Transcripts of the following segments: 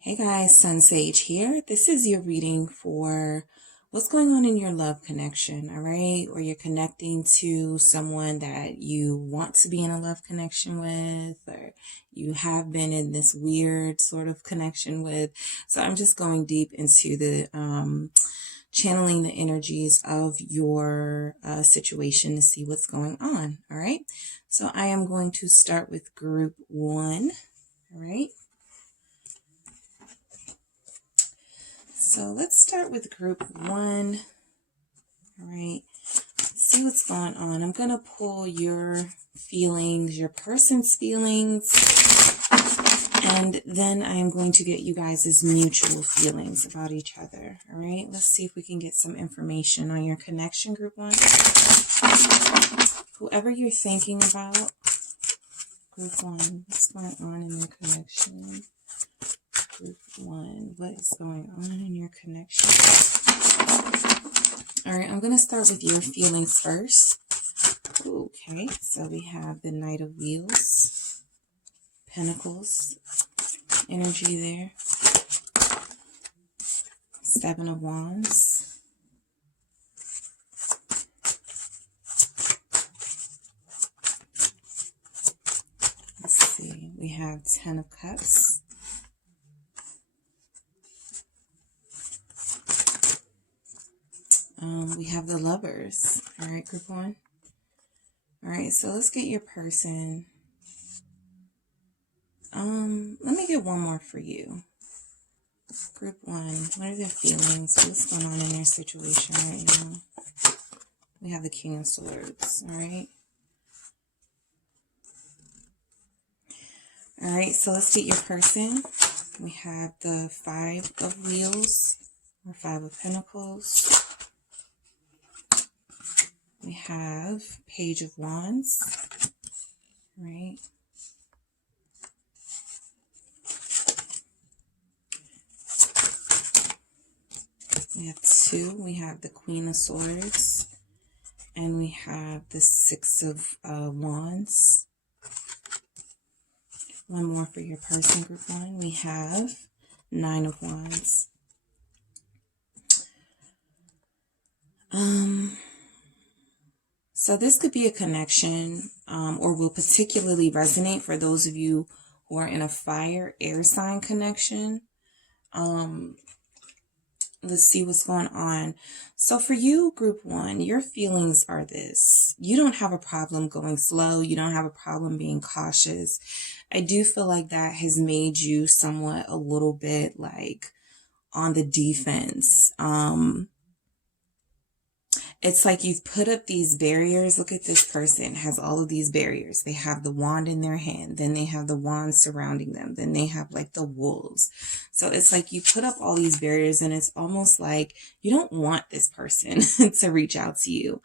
Hey guys, Sun Sage here. This is your reading for what's going on in your love connection, all right? Or you're connecting to someone that you want to be in a love connection with, or you have been in this weird sort of connection with. So I'm just going deep into the channeling the energies of your situation to see what's going on, all right? So I am going to start with group 1, all right? So let's start with group 1. All right. See what's going on. I'm going to pull your feelings, your person's feelings, and then I am going to get you guys' mutual feelings about each other. All right. Let's see if we can get some information on your connection, group 1. Whoever you're thinking about, group 1, what's going on in your connection? Group 1, what is going on in your connection? All right, I'm going to start with your feelings first. Okay, so we have the Knight of Wheels, Pentacles, energy there. 7 of Wands. Let's see, we have 10 of Cups. We have the Lovers. All right, group 1. All right, so let's get your person. Let me get one more for you. Group 1, what are their feelings? What's going on in their situation right now? We have the King of Swords, all right? All right, so let's get your person. We have the 5 of Wheels, or 5 of Pentacles. We have Page of Wands, right? We have 2. We have the Queen of Swords, and we have the 6 of Wands. One more for your person, group 1. We have 9 of Wands. So this could be a connection or will particularly resonate for those of you who are in a fire air sign connection. Let's see what's going on. So for you, group 1, your feelings are this. You don't have a problem going slow. You don't have a problem being cautious. I do feel like that has made you somewhat a little bit like on the defense. It's like you've put up these barriers. Look at this person has all of these barriers. They have the wand in their hand. Then they have the wand surrounding them. Then they have like the wolves. So it's like you put up all these barriers and it's almost like you don't want this person to reach out to you.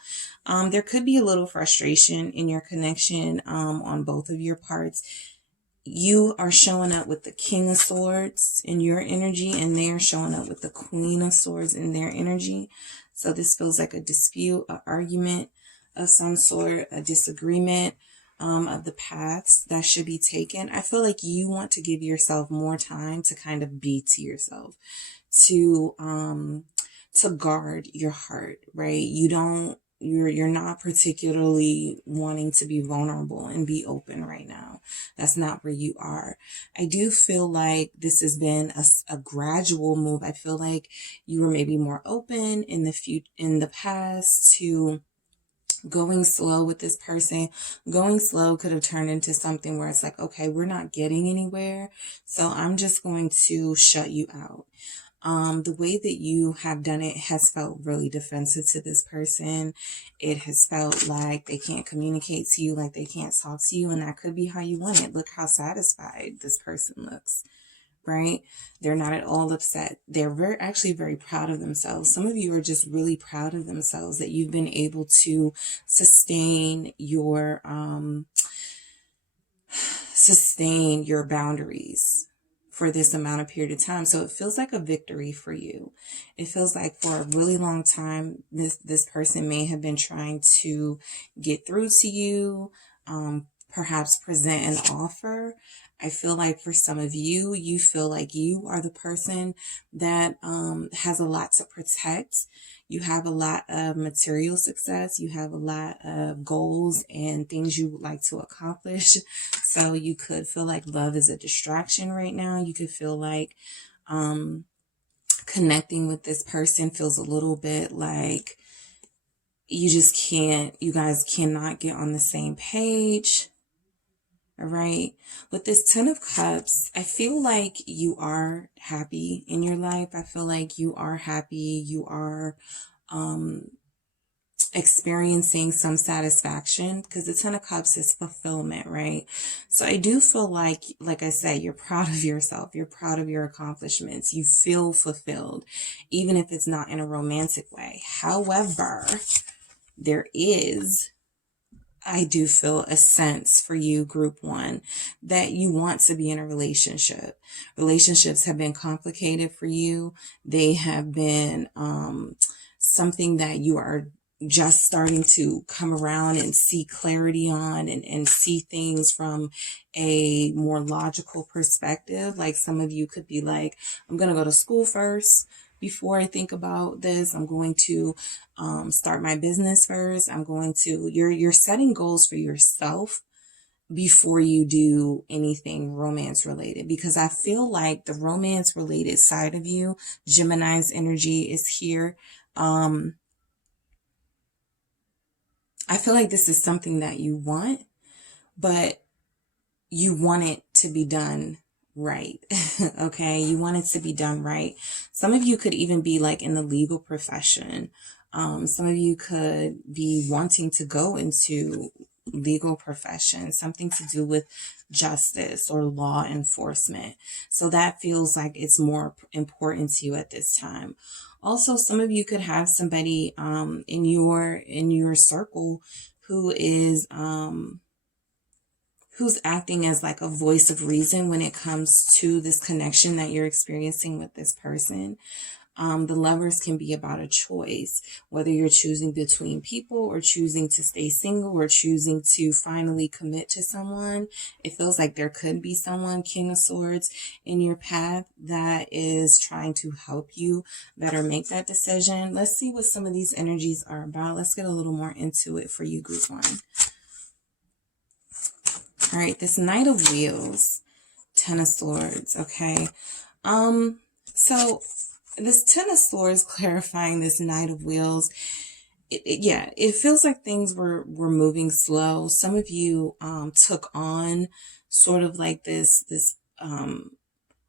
There could be a little frustration in your connection on both of your parts. You are showing up with the King of Swords in your energy, and they're showing up with the Queen of Swords in their energy. So this feels like a dispute, an argument of some sort, a disagreement of the paths that should be taken. I feel like you want to give yourself more time to kind of be to yourself, to guard your heart, right? You're not particularly wanting to be vulnerable and be open right now. That's not where you are. I do feel like this has been a gradual move. I feel like you were maybe more open in the past to going slow with this person. Going slow could have turned into something where it's like, okay, we're not getting anywhere, so I'm just going to shut you out. The way that you have done it has felt really defensive to this person. It has felt like they can't communicate to you, like they can't talk to you, and that could be how you want it. Look how satisfied this person looks, right? They're not at all upset. They're actually very proud of themselves. Some of you are just really proud of themselves that you've been able to sustain your boundaries for this amount of period of time. So it feels like a victory for you. It feels like for a really long time, this person may have been trying to get through to you, perhaps present an offer. I feel like for some of you, you feel like you are the person that has a lot to protect. You have a lot of material success. You have a lot of goals and things you would like to accomplish. So you could feel like love is a distraction right now. You could feel like connecting with this person feels a little bit like you guys cannot get on the same page. All right. With this 10 of Cups, I feel like you are happy in your life. I feel like you are happy. You are experiencing some satisfaction, because the 10 of Cups is fulfillment, right? So I do feel like I said, you're proud of yourself. You're proud of your accomplishments. You feel fulfilled, even if it's not in a romantic way. However, I do feel a sense for you, group 1, that you want to be in a relationship. Relationships have been complicated for you. They have been something that you are just starting to come around and see clarity on, and see things from a more logical perspective. Like some of you could be like, I'm going to go to school first before I think about this. I'm going to start my business first. You're setting goals for yourself before you do anything romance related, because I feel like the romance related side of you, Gemini's energy is here. I feel like this is something that you want, but you want it to be done right. Okay. You want it to be done right. Some of you could even be like in the legal profession. Some of you could be wanting to go into legal profession, something to do with justice or law enforcement. So that feels like it's more important to you at this time. Also, some of you could have somebody in your circle who is who's acting as like a voice of reason when it comes to this connection that you're experiencing with this person. The Lovers can be about a choice, whether you're choosing between people or choosing to stay single or choosing to finally commit to someone. It feels like there could be someone, King of Swords, in your path that is trying to help you better make that decision. Let's see what some of these energies are about. Let's get a little more into it for you, group 1. All right, this Knight of Wheels, 10 of Swords, okay? So this 10 of Swords clarifying this Knight of Wheels, it feels like things were moving slow. Some of you took on sort of like this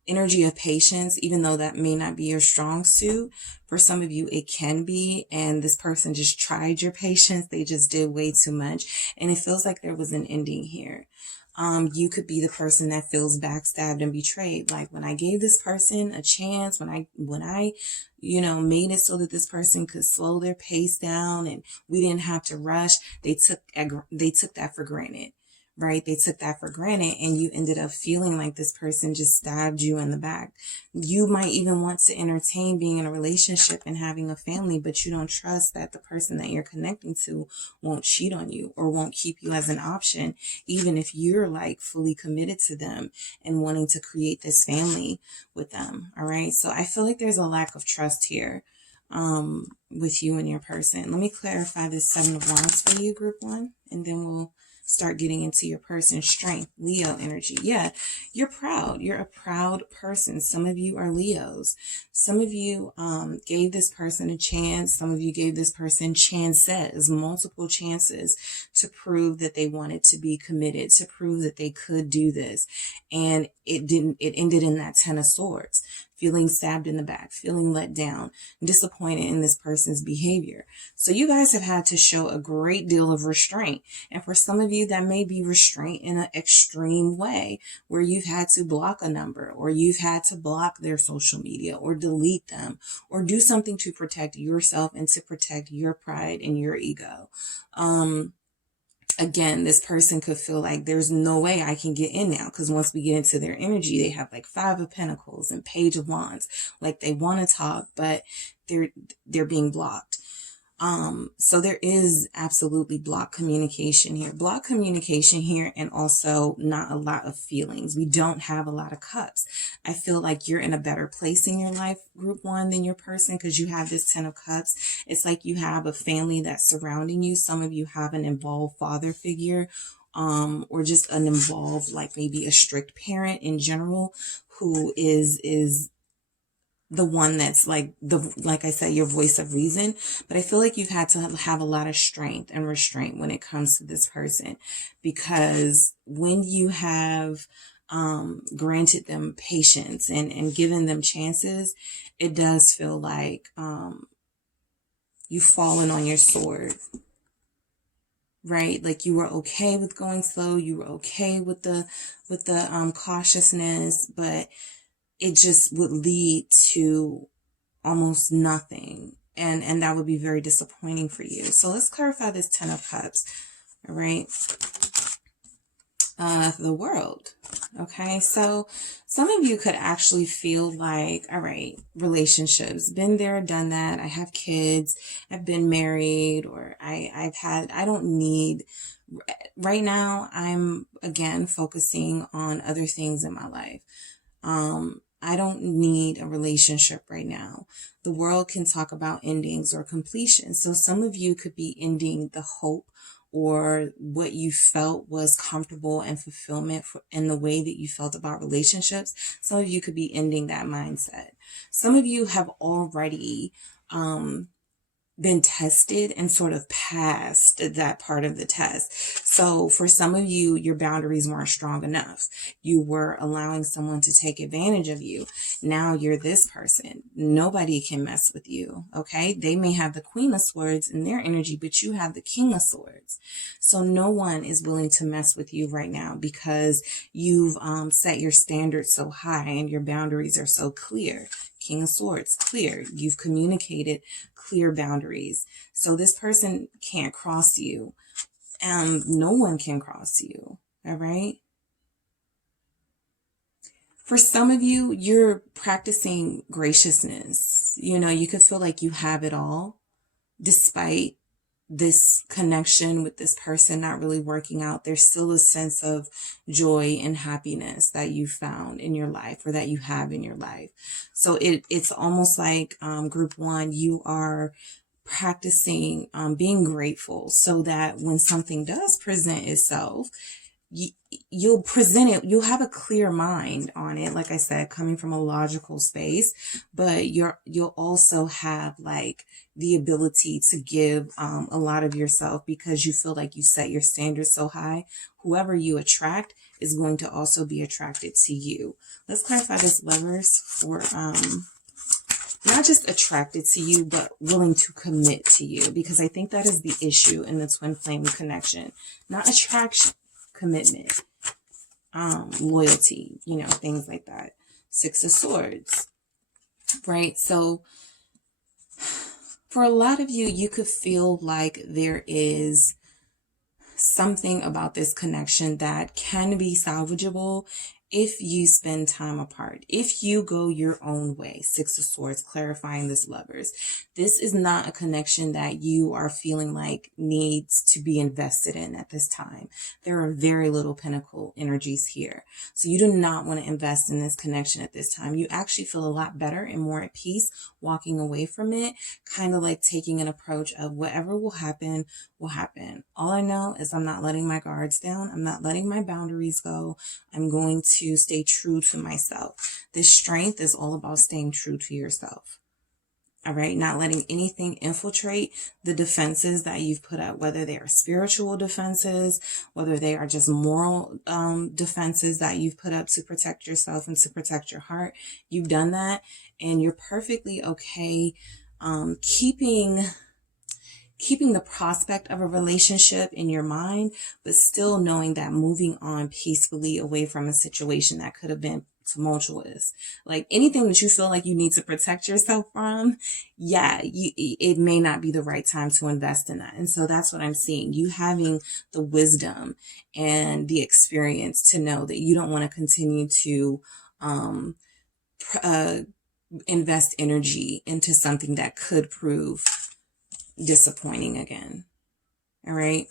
energy of patience, even though that may not be your strong suit. For some of you, it can be, and this person just tried your patience. They just did way too much, and it feels like there was an ending here. You could be the person that feels backstabbed and betrayed. Like when I gave this person a chance, when I made it so that this person could slow their pace down and we didn't have to rush, they took that for granted, right? They took that for granted, and you ended up feeling like this person just stabbed you in the back. You might even want to entertain being in a relationship and having a family, but you don't trust that the person that you're connecting to won't cheat on you or won't keep you as an option, even if you're like fully committed to them and wanting to create this family with them. All right. So I feel like there's a lack of trust here with you and your person. Let me clarify this 7 of Wands for you, group 1, and then we'll start getting into your person's strength. Leo energy. Yeah, you're proud. You're a proud person. Some of you are Leos. Some of you gave this person a chance. Some of you gave this person chances, multiple chances to prove that they wanted to be committed, to prove that they could do this. And it didn't. It ended in that 10 of Swords. Feeling stabbed in the back, feeling let down, disappointed in this person's behavior. So you guys have had to show a great deal of restraint. And for some of you, that may be restraint in an extreme way, where you've had to block a number, or you've had to block their social media, or delete them, or do something to protect yourself and to protect your pride and your ego. Again, this person could feel like there's no way I can get in now, because once we get into their energy, they have like 5 of Pentacles and Page of Wands. Like they want to talk, but they're being blocked. So there is absolutely blocked communication here. Blocked communication here, and also not a lot of feelings. We don't have a lot of cups. I feel like you're in a better place in your life, group one, than your person, because you have this 10 of cups. It's like you have a family that's surrounding you. Some of you have an involved father figure, or just an involved, like maybe a strict parent in general, who is the one that's like I said, your voice of reason. But I feel like you've had to have a lot of strength and restraint when it comes to this person, because when you have granted them patience and given them chances, it does feel like you've fallen on your sword, right? Like you were okay with going slow, you were okay with the cautiousness, but it just would lead to almost nothing. And that would be very disappointing for you. So let's clarify this 10 of Cups. All right. The World. Okay. So some of you could actually feel like, all right, relationships, been there, done that. I have kids. I've been married, or I don't need, right now, I'm again focusing on other things in my life. I don't need a relationship right now. The World can talk about endings or completion. So some of you could be ending the hope or what you felt was comfortable and fulfillment in the way that you felt about relationships. Some of you could be ending that mindset. Some of you have already been tested and sort of passed that part of the test. So for some of you, your boundaries weren't strong enough. You were allowing someone to take advantage of you. Now you're this person. Nobody can mess with you. Okay. They may have the Queen of Swords in their energy, but you have the King of Swords. So no one is willing to mess with you right now, because you've set your standards so high and your boundaries are so clear. King of Swords, clear. You've communicated clear boundaries. So this person can't cross you, and no one can cross you. All right. For some of you, you're practicing graciousness. You know, you could feel like you have it all, despite this connection with this person not really working out. There's still a sense of joy and happiness that you found in your life, or that you have in your life. So it's almost like group one, you are practicing being grateful, so that when something does present itself, you'll present it, you'll have a clear mind on it, like I said, coming from a logical space, but you'll also have like the ability to give a lot of yourself, because you feel like you set your standards so high. Whoever you attract is going to also be attracted to you. Let's clarify this, Lovers, for not just attracted to you, but willing to commit to you, because I think that is the issue in the twin flame connection. Not attraction, commitment, loyalty, you know, things like that. Six of Swords, right? So for a lot of you, you could feel like there is something about this connection that can be salvageable if you spend time apart, if you go your own way. Six of Swords, clarifying this, Lovers. This is not a connection that you are feeling like needs to be invested in at this time. There are very little Pentacle energies here. So you do not want to invest in this connection at this time. You actually feel a lot better and more at peace walking away from it, kind of like taking an approach of whatever will happen, will happen. All I know is I'm not letting my guards down. I'm not letting my boundaries go. I'm going to stay true to myself. This strength is all about staying true to yourself. All right. Not letting anything infiltrate the defenses that you've put up, whether they are spiritual defenses, whether they are just moral defenses that you've put up to protect yourself and to protect your heart. You've done that, and you're perfectly okay keeping the prospect of a relationship in your mind, but still knowing that moving on peacefully away from a situation that could have been tumultuous, like anything that you feel like you need to protect yourself from, it may not be the right time to invest in that. And so that's what I'm seeing. You having the wisdom and the experience to know that you don't want to continue to invest energy into something that could prove disappointing again. All right.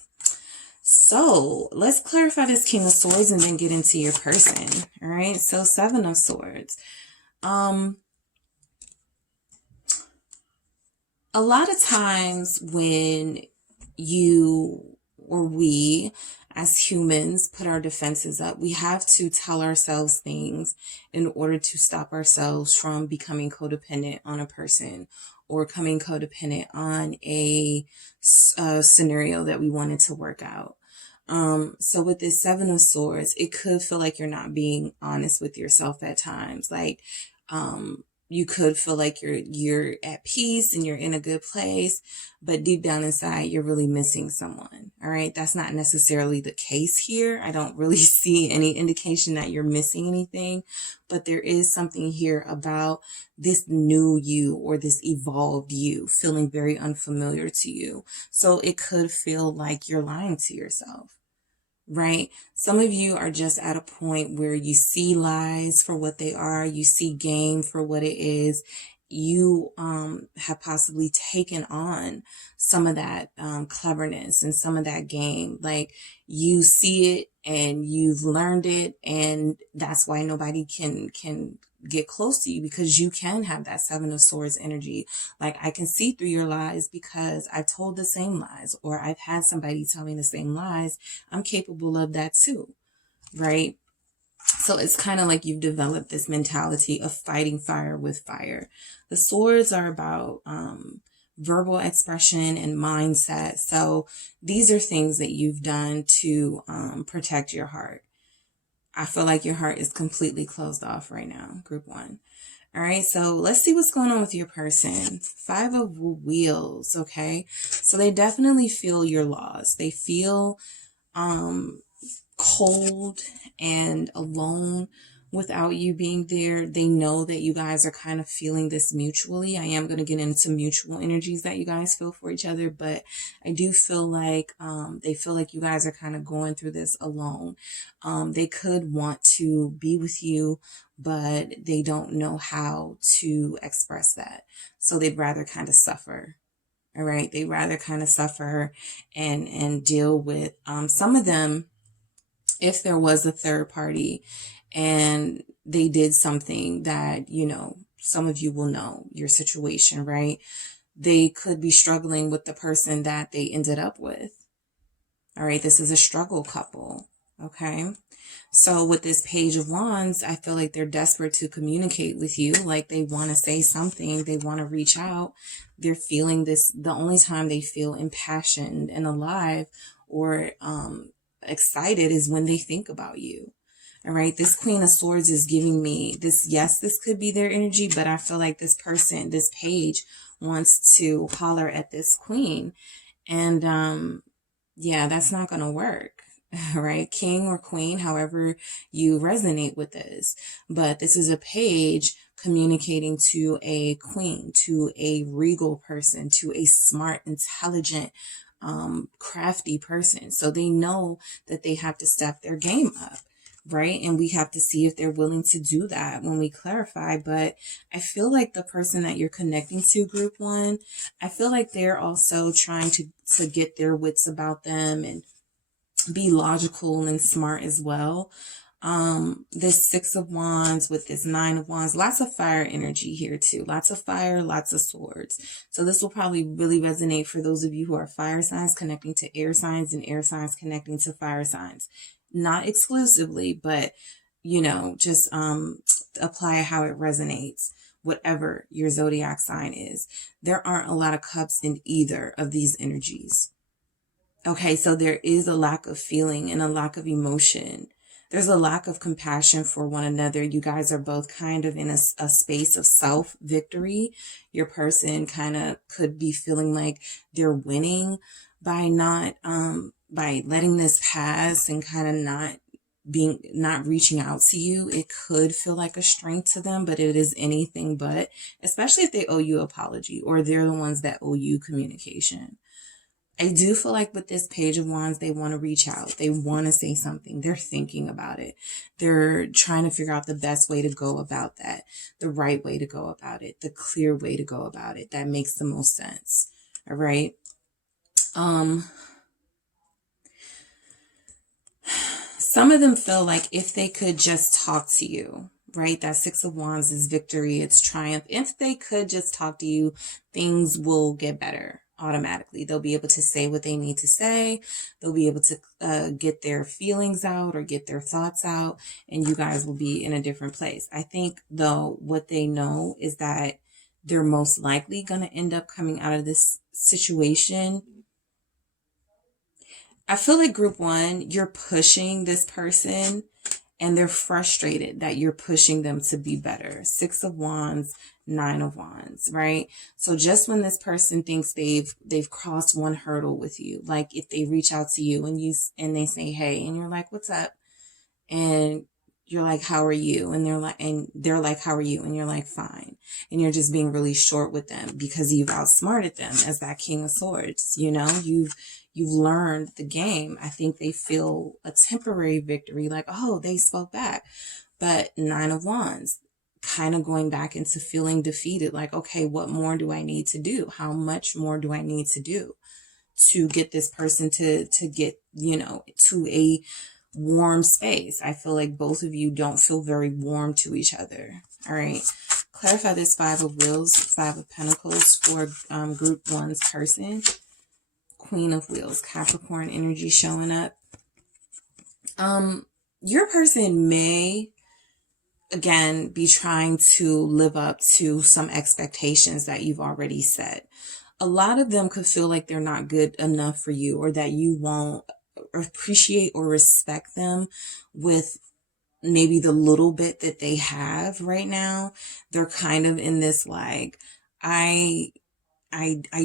So let's clarify this King of Swords and then get into your person. All right. So Seven of Swords. A lot of times when you or we as humans put our defenses up, we have to tell ourselves things in order to stop ourselves from becoming codependent on a person or coming codependent on a scenario that we wanted to work out. So with this Seven of Swords, it could feel like you're not being honest with yourself at times. Like, you could feel like you're at peace and you're in a good place, but deep down inside, you're really missing someone. All right. That's not necessarily the case here. I don't really see any indication that you're missing anything, but there is something here about this new you or this evolved you feeling very unfamiliar to you. So it could feel like you're lying to yourself. Right? Some of you are just at a point where you see lies for what they are. You see game for what it is. You have possibly taken on some of that cleverness and some of that game. Like, you see it and you've learned it, and that's why nobody can get close to you, because you can have that Seven of Swords energy. Like, I can see through your lies because I've told the same lies, or I've had somebody tell me the same lies. I'm capable of that too, right? So it's kind of like you've developed this mentality of fighting fire with fire. The swords are about verbal expression and mindset. So these are things that you've done to protect your heart. I feel like your heart is completely closed off right now, group one. All right, so let's see what's going on with your person. Five of Wheels, okay? So they definitely feel your loss. They feel cold and alone without you being there. They know that you guys are kind of feeling this mutually. I am going to get into mutual energies that you guys feel for each other, but I do feel like they feel like you guys are kind of going through this alone. They could want to be with you, but they don't know how to express that. So they'd rather kind of suffer. All right. They'd rather kind of suffer and deal with some of them. If there was a third party and they did something that, you know, some of you will know your situation, right? They could be struggling with the person that they ended up with. All right. This is a struggle couple. Okay. So with this Page of Wands, I feel like they're desperate to communicate with you. Like, they want to say something. They want to reach out. They're feeling this. The only time they feel impassioned and alive or excited is when they think about you. All right. This Queen of Swords is giving me this. Yes, this could be their energy, but I feel like this person, this page, wants to holler at this queen. And yeah, that's not going to work. Right? King or queen, however you resonate with this. But this is a page communicating to a queen, to a regal person, to a smart, intelligent, crafty person. So they know that they have to step their game up. Right? And we have to see if they're willing to do that when we clarify. But I feel like the person that you're connecting to, group one, I feel like they're also trying to get their wits about them and be logical and smart as well. This Six of Wands with this Nine of Wands, lots of fire energy here too. Lots of fire, lots of swords. So this will probably really resonate for those of you who are fire signs connecting to air signs and air signs connecting to fire signs. Not exclusively, but, you know, just apply how it resonates, whatever your zodiac sign is. There aren't a lot of cups in either of these energies. Okay, so there is a lack of feeling and a lack of emotion. There's a lack of compassion for one another. You guys are both kind of in a space of self-victory. Your person kind of could be feeling like they're winning by not, by letting this pass and kind of not reaching out to you. It could feel like a strength to them, but it is anything but, especially if they owe you an apology or they're the ones that owe you communication. I do feel like with this Page of Wands, they want to reach out. They want to say something. They're thinking about it. They're trying to figure out the best way to go about that, the right way to go about it, the clear way to go about it. That makes the most sense, All right. Some of them feel like if they could just talk to you, right? That Six of Wands is victory, it's triumph. If they could just talk to you, things will get better automatically. They'll be able to say what they need to say. They'll be able to get their feelings out or get their thoughts out, and you guys will be in a different place. I think, though, what they know is that they're most likely going to end up coming out of this situation. I feel like group one, you're pushing this person and they're frustrated that you're pushing them to be better. Six of Wands, Nine of Wands, right? So just when this person thinks they've crossed one hurdle with you, like if they reach out to you and they say, hey, and you're like, what's up? And you're like, how are you? And they're like, how are you? And you're like, fine. And you're just being really short with them because you've outsmarted them as that King of Swords. You know, you've learned the game. I think they feel a temporary victory, like, oh, they spoke back. But Nine of Wands, kind of going back into feeling defeated, like, okay, what more do I need to do? How much more do I need to do to get this person to get, you know, to a warm space? I feel like both of you don't feel very warm to each other. All right. Clarify this Five of Wheels, Five of Pentacles for group one's person. Queen of Wheels, Capricorn energy showing up. Your person may, again, be trying to live up to some expectations that you've already set. A lot of them could feel like they're not good enough for you, or that you won't appreciate or respect them with maybe the little bit that they have right now. They're kind of in this like, I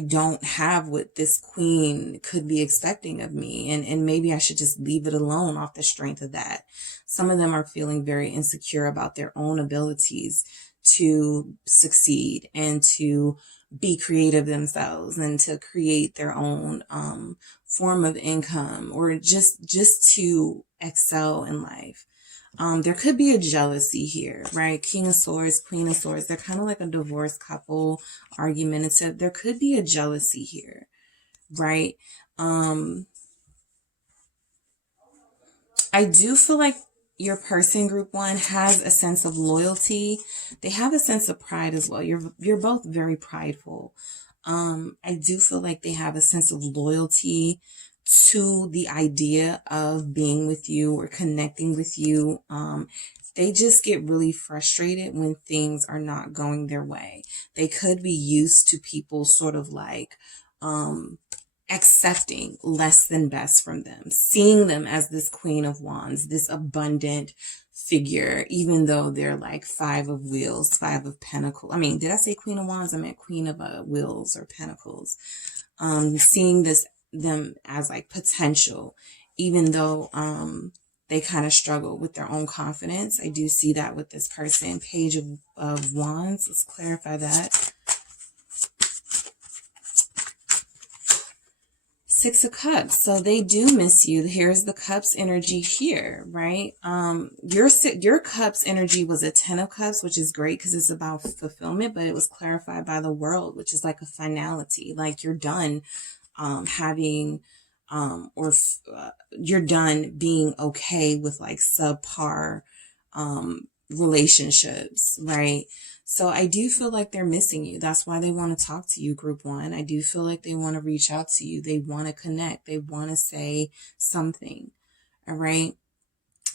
don't have what this queen could be expecting of me. And maybe I should just leave it alone off the strength of that. Some of them are feeling very insecure about their own abilities to succeed and to be creative themselves and to create their own form of income, or just to excel in life. There could be a jealousy here, right? King of Swords, Queen of Swords. They're kind of like a divorced couple, argumentative. There could be a jealousy here, right? I do feel like your person, group one, has a sense of loyalty. They have a sense of pride as well. You're both very prideful. I do feel like they have a sense of loyalty to the idea of being with you or connecting with you. They just get really frustrated when things are not going their way. They could be used to people sort of like accepting less than best from them, seeing them as this Queen of Wands, this abundant figure, even though they're like Five of Wheels, Five of Pentacles. I mean, did I say Queen of Wands? I meant Queen of Wheels or Pentacles. Seeing them as like potential, even though they kind of struggle with their own confidence. I do see that with this person. Page of Wands. Let's clarify that. Six of Cups. So they do miss you. Here's the Cups energy here, right? Your Cups energy was a Ten of Cups, which is great because it's about fulfillment, but it was clarified by the World, which is like a finality. Like you're done you're done being okay with like subpar relationships, right? So I do feel like they're missing you. That's why they want to talk to you, group one. I do feel like they want to reach out to you. They want to connect. They want to say something. All right.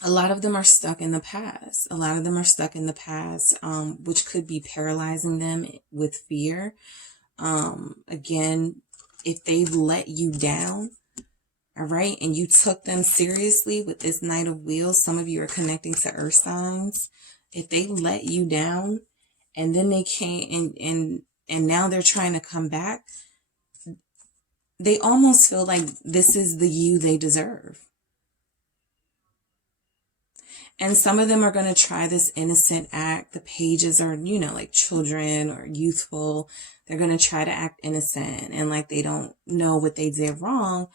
A lot of them are stuck in the past. Which could be paralyzing them with fear. Again, if they've let you down, all right, and you took them seriously with this Knight of Wheels, some of you are connecting to earth signs. If they let you down and then they came and now they're trying to come back, they almost feel like this is the you they deserve. And some of them are going to try this innocent act. The pages are, you know, like children or youthful. They're going to try to act innocent and like they don't know what they did wrong.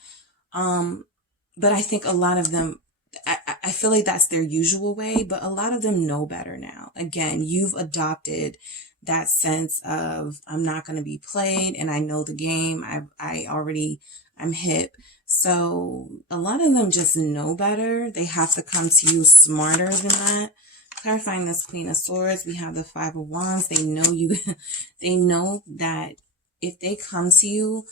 But I think a lot of them, I feel like that's their usual way, but a lot of them know better now. Again, you've adopted that sense of, I'm not going to be played and I know the game. I'm hip. So a lot of them just know better. They have to come to you smarter than that. Clarifying this Queen of Swords, we have the Five of Wands. They know you, they know that if they come to you,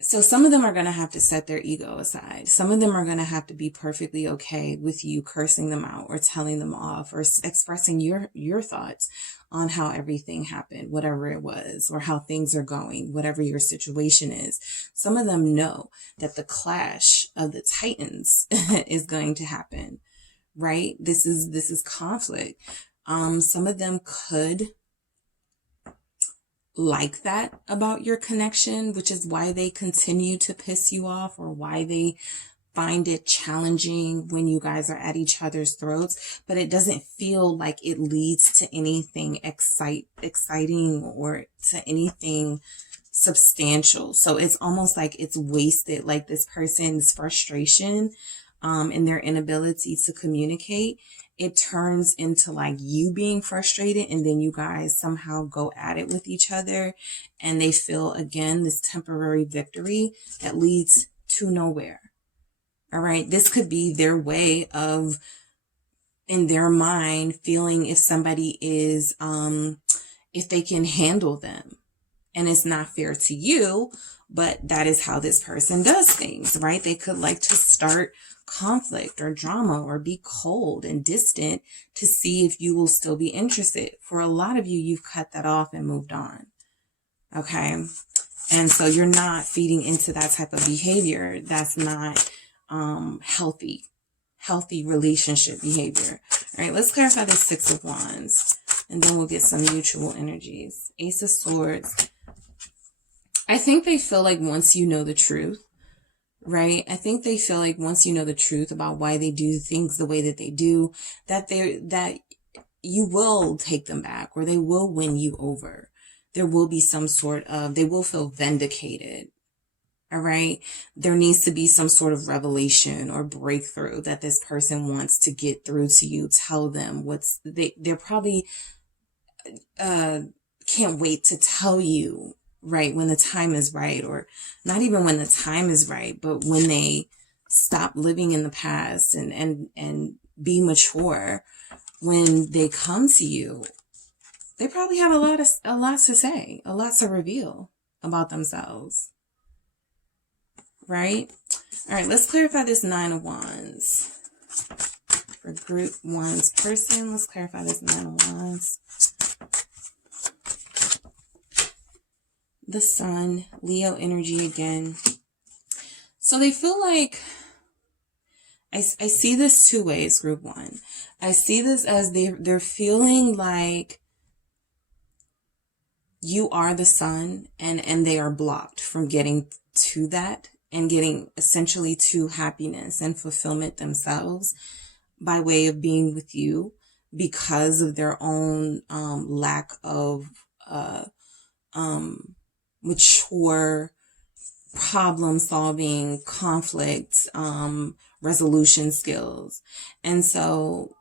so some of them are going to have to set their ego aside. Some of them are going to have to be perfectly okay with you cursing them out or telling them off or expressing your thoughts on how everything happened, whatever it was, or how things are going, whatever your situation is. Some of them know that the clash of the titans is going to happen, right? This is conflict. Some of them could like that about your connection, which is why they continue to piss you off or why they find it challenging when you guys are at each other's throats, but it doesn't feel like it leads to anything exciting or to anything substantial. So it's almost like it's wasted, like this person's frustration and their inability to communicate, it turns into like you being frustrated, and then you guys somehow go at it with each other and they feel again this temporary victory that leads to nowhere. All right, this could be their way of, in their mind, feeling if somebody is if they can handle them. And it's not fair to you, but that is how this person does things, right? They could like to start conflict or drama or be cold and distant to see if you will still be interested. For a lot of you, you've cut that off and moved on. Okay. And so you're not feeding into that type of behavior. That's not healthy relationship behavior. All right, let's clarify the Six of Wands and then we'll get some mutual energies. Ace of Swords. I think they feel like once you know the truth, right? I think they feel like once you know the truth about why they do things the way that they do, that you will take them back or they will win you over. There will be some sort of, they will feel vindicated. All right. There needs to be some sort of revelation or breakthrough that this person wants to get through to you. Tell them they're probably, can't wait to tell you, right, when the time is right, or not even when the time is right, but when they stop living in the past and be mature, when they come to you, they probably have a lot to say, a lot to reveal about themselves, right? All right, let's clarify this Nine of Wands. For group one's person, let's clarify this Nine of Wands. The Sun, Leo energy again. So they feel like, I see this two ways, group one. I see this as they're feeling like you are the sun and they are blocked from getting to that and getting essentially to happiness and fulfillment themselves by way of being with you because of their own lack of mature problem solving, conflict resolution skills. And so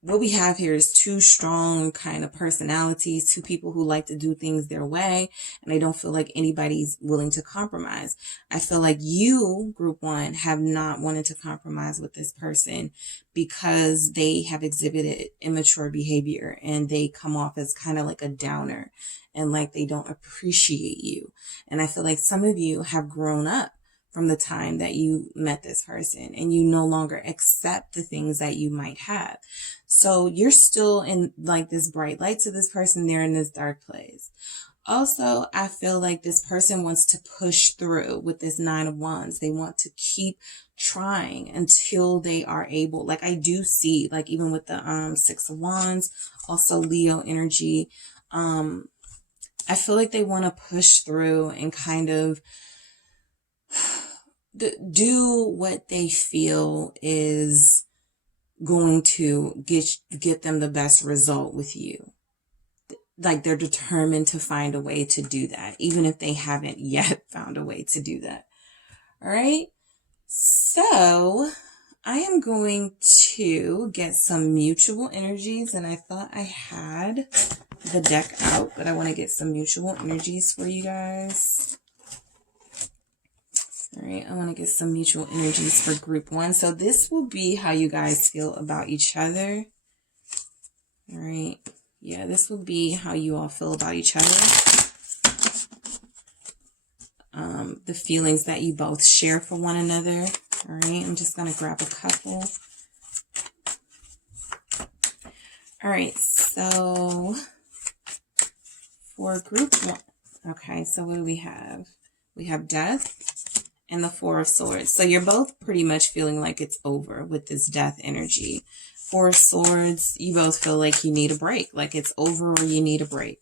what we have here is two strong kind of personalities, two people who like to do things their way, and they don't feel like anybody's willing to compromise. I feel like you, group one, have not wanted to compromise with this person because they have exhibited immature behavior and they come off as kind of like a downer and like they don't appreciate you. And I feel like some of you have grown up from the time that you met this person and you no longer accept the things that you might have. So you're still in like this bright light to this person. They're in this dark place. Also, I feel like this person wants to push through with this Nine of Wands. They want to keep trying until they are able. Like I do see, like even with the Six of Wands, also Leo energy. I feel like they want to push through and kind of do what they feel is going to get them the best result with you. Like they're determined to find a way to do that, even if they haven't yet found a way to do that. All right. So, I am going to get some mutual energies, and I thought I had the deck out, but I want to get some mutual energies for you guys. All right, I want to get some mutual energies for group 1. So this will be how you guys feel about each other. All right, yeah, this will be how you all feel about each other. The feelings that you both share for one another. All right, I'm just going to grab a couple. All right, so for group 1, okay, so what do we have? We have Death and the Four of Swords. So you're both pretty much feeling like it's over with this death energy. Four of Swords, you both feel like you need a break, like it's over or you need a break.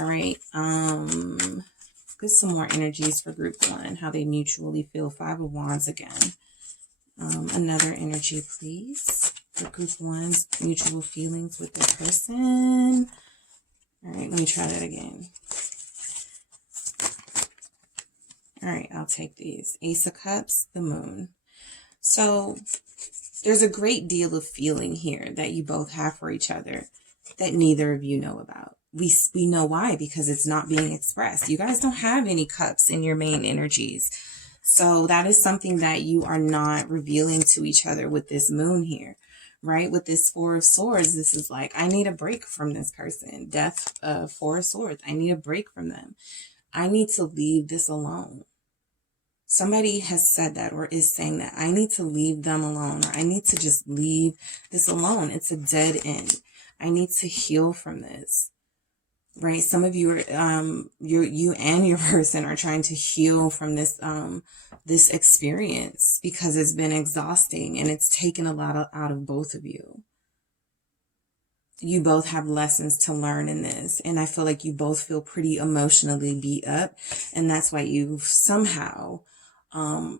All right, get some more energies for group 1, how they mutually feel. Five of Wands again. Another energy, please, for group 1's mutual feelings with the person. All right, let me try that again. All right, I'll take these. Ace of Cups, the Moon. So there's a great deal of feeling here that you both have for each other that neither of you know about. We know why, because it's not being expressed. You guys don't have any cups in your main energies. So that is something that you are not revealing to each other with this moon here, right? With this Four of Swords, this is like, I need a break from this person. Death, Four of Swords, I need a break from them. I need to leave this alone. Somebody has said that or is saying that. I need to leave them alone, or I need to just leave this alone. It's a dead end. I need to heal from this. Right? Some of you are, you and your person are trying to heal from this, this experience, because it's been exhausting and it's taken a lot out of both of you. You both have lessons to learn in this. And I feel like you both feel pretty emotionally beat up. And that's why you've somehow, in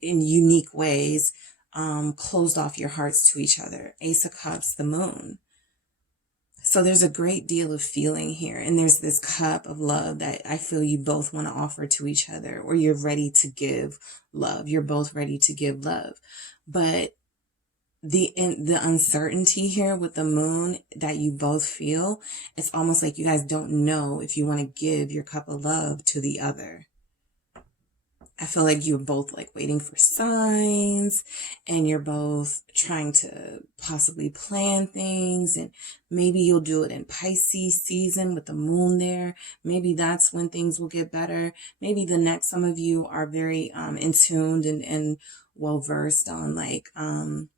unique ways, closed off your hearts to each other. Ace of Cups, the Moon. So there's a great deal of feeling here. And there's this cup of love that I feel you both want to offer to each other, or you're ready to give love. You're both ready to give love. But the uncertainty here with the moon that you both feel, it's almost like you guys don't know if you want to give your cup of love to the other. I feel like you're both like waiting for signs, and you're both trying to possibly plan things, and maybe you'll do it in Pisces season with the moon there. Maybe that's when things will get better. Maybe some of you are very in tuned and well versed on like the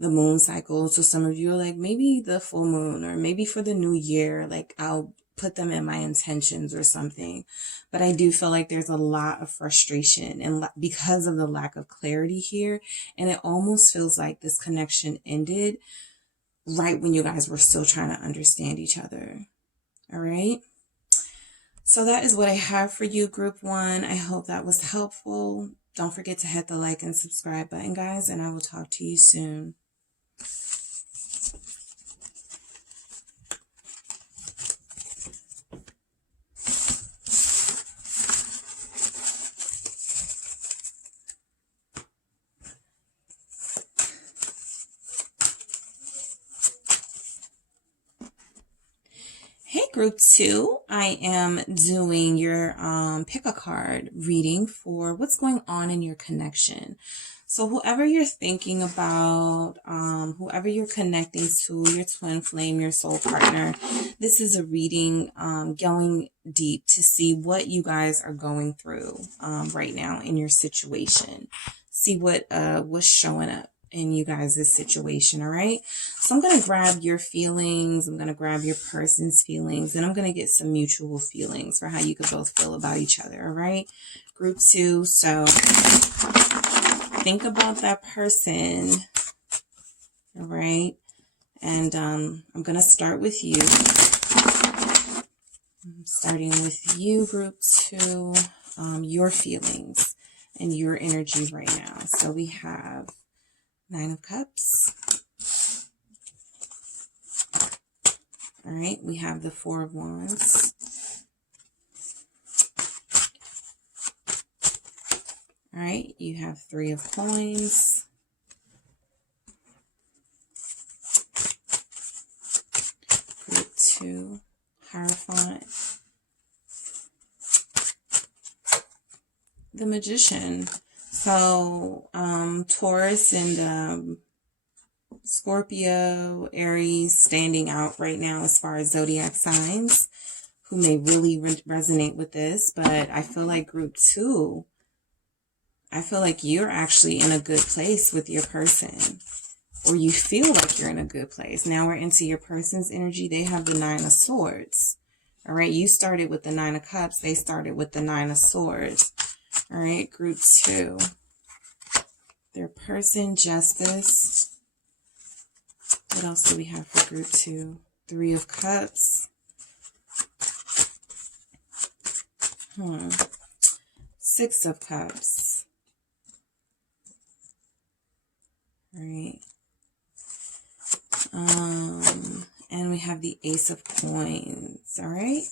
moon cycle. So some of you are like, maybe the full moon, or maybe for the new year, like I'll put them in my intentions or something. But I do feel like there's a lot of frustration and because of the lack of clarity here. And it almost feels like this connection ended right when you guys were still trying to understand each other. All right. So that is what I have for you, group 1. I hope that was helpful. Don't forget to hit the like and subscribe button, guys, and I will talk to you soon. Hey, group 2, I am doing your pick a card reading for what's going on in your connection. So whoever you're thinking about, whoever you're connecting to, your twin flame, your soul partner, this is a reading going deep to see what you guys are going through right now in your situation. See what's showing up in you guys' situation. All right, so I'm going to grab your feelings, I'm going to grab your person's feelings, and I'm going to get some mutual feelings for how you could both feel about each other. All right, group 2, so think about that person. All right, and I'm going to start with you. I'm starting with you, group 2, your feelings and your energy right now. So we have 9 of Cups. All right, we have the 4 of Wands. All right, you have 3 of Coins. the Magician. So, Taurus and Scorpio, Aries standing out right now as far as zodiac signs who may really resonate with this. But I feel like group 2, I feel like you're actually in a good place with your person, or you feel like you're in a good place. Now we're into your person's energy. They have the 9 of Swords. All right, you started with the 9 of Cups. They started with the 9 of Swords. All right, group 2. Their person, Justice. What else do we have for group 2? 3 of Cups. 6 of Cups. All right. And we have the Ace of Coins. All right.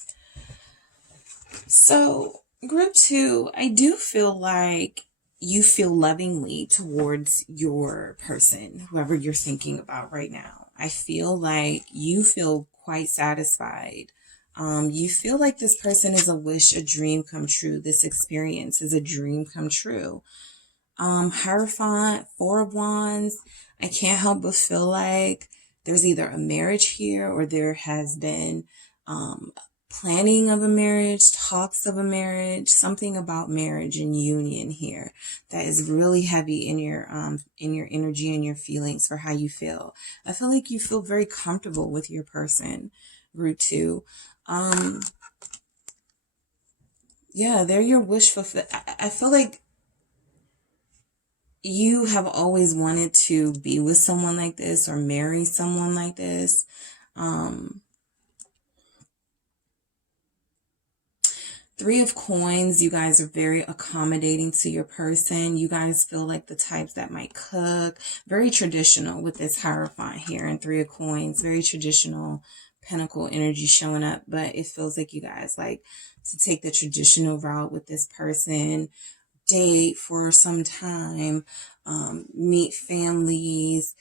So group 2, I do feel like you feel lovingly towards your person, whoever you're thinking about right now. I feel like you feel quite satisfied. You feel like this person is a wish, a dream come true. This experience is a dream come true. Hierophant, 4 of Wands. I can't help but feel like there's either a marriage here, or there has been planning of a marriage, talks of a marriage, something about marriage and union here that is really heavy in your energy and your feelings for how you feel. I feel like you feel very comfortable with your person, group 2. Yeah, they're your wish fulfill. I feel like you have always wanted to be with someone like this or marry someone like this. 3 of Coins, you guys are very accommodating to your person. You guys feel like the types that might cook. Very traditional with this Hierophant here, and 3 of Coins. Very traditional Pentacle energy showing up. But it feels like you guys like to take the traditional route with this person. Date for some time. Meet families.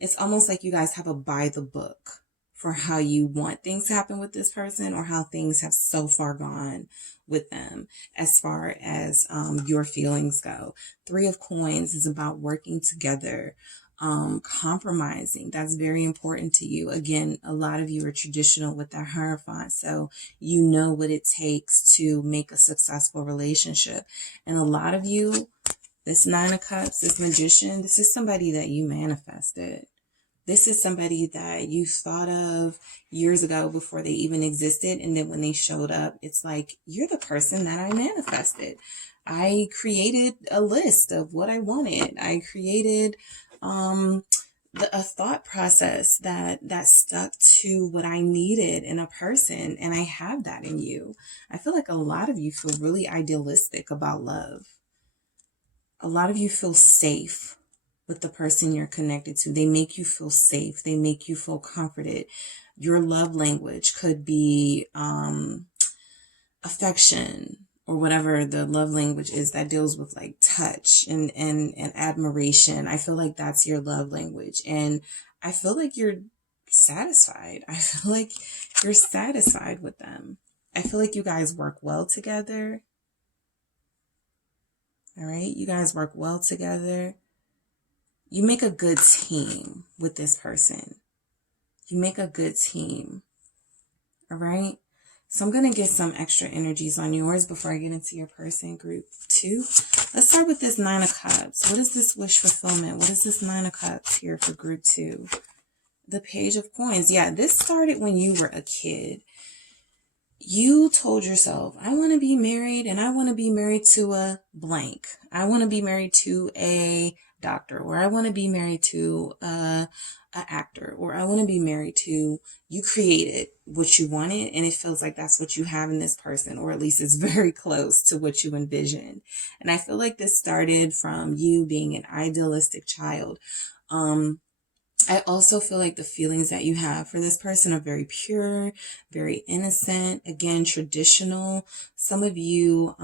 It's almost like you guys have a by the book for how you want things to happen with this person, or how things have so far gone with them as far as your feelings go. 3 of Coins is about working together, compromising. That's very important to you. Again, a lot of you are traditional with that Hierophant, so you know what it takes to make a successful relationship. And a lot of you, this 9 of Cups, this Magician, this is somebody that you manifested. This is somebody that you thought of years ago before they even existed. And then when they showed up, it's like, you're the person that I manifested. I created a list of what I wanted. I created a thought process that stuck to what I needed in a person. And I have that in you. I feel like a lot of you feel really idealistic about love. A lot of you feel safe with the person you're connected to. They make you feel safe. They make you feel comforted. Your love language could be affection, or whatever the love language is that deals with like touch and admiration. I feel like that's your love language. And I feel like you're satisfied. I feel like you're satisfied with them. I feel like you guys work well together. All right. You guys work well together. You make a good team with this person. You make a good team. All right. So I'm going to get some extra energies on yours before I get into your person, group 2. Let's start with this 9 of Cups. What is this wish fulfillment? What is this 9 of Cups here for group 2? The Page of Coins. Yeah, this started when you were a kid. You told yourself, I want to be married, and I want to be married to a blank. I want to be married to a doctor, or I want to be married to a actor, or I want to be married to, you created what you wanted, and it feels like that's what you have in this person, or at least it's very close to what you envisioned. And I feel like this started from you being an idealistic child. I also feel like the feelings that you have for this person are very pure, very innocent, again, traditional. Some of you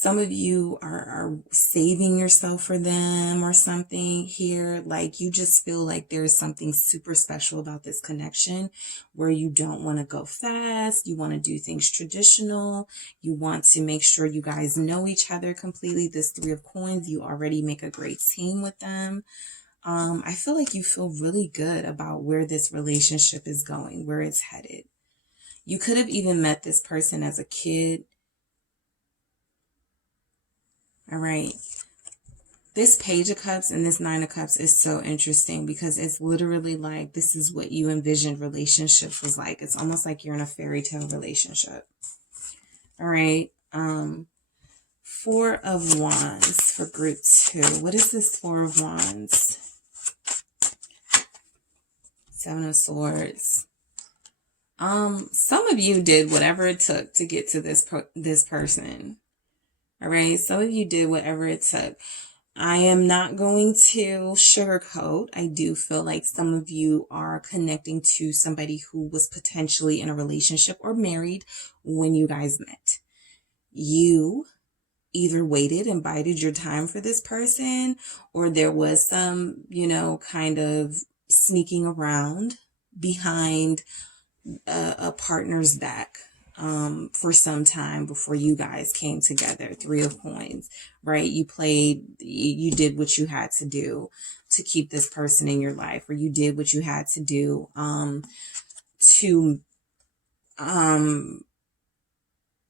Some of you are saving yourself for them or something here. Like you just feel like there's something super special about this connection where you don't want to go fast. You want to do things traditional. You want to make sure you guys know each other completely. This Three of Coins, you already make a great team with them. I feel like you feel really good about where this relationship is going, where it's headed. You could have even met this person as a kid. All right. This Page of Cups and this Nine of Cups is so interesting because it's literally like this is what you envisioned relationships was like. It's almost like you're in a fairy tale relationship. All right. Four of Wands for group 2. What is this Four of Wands? Seven of Swords. Some of you did whatever it took to get to this person. All right. Some of you did whatever it took. I am not going to sugarcoat. I do feel like some of you are connecting to somebody who was potentially in a relationship or married when you guys met. You either waited and bided your time for this person, or there was some, kind of sneaking around behind a partner's back for some time before you guys came together. Three of Coins, right? You did what you had to do to keep this person in your life, or you did what you had to do to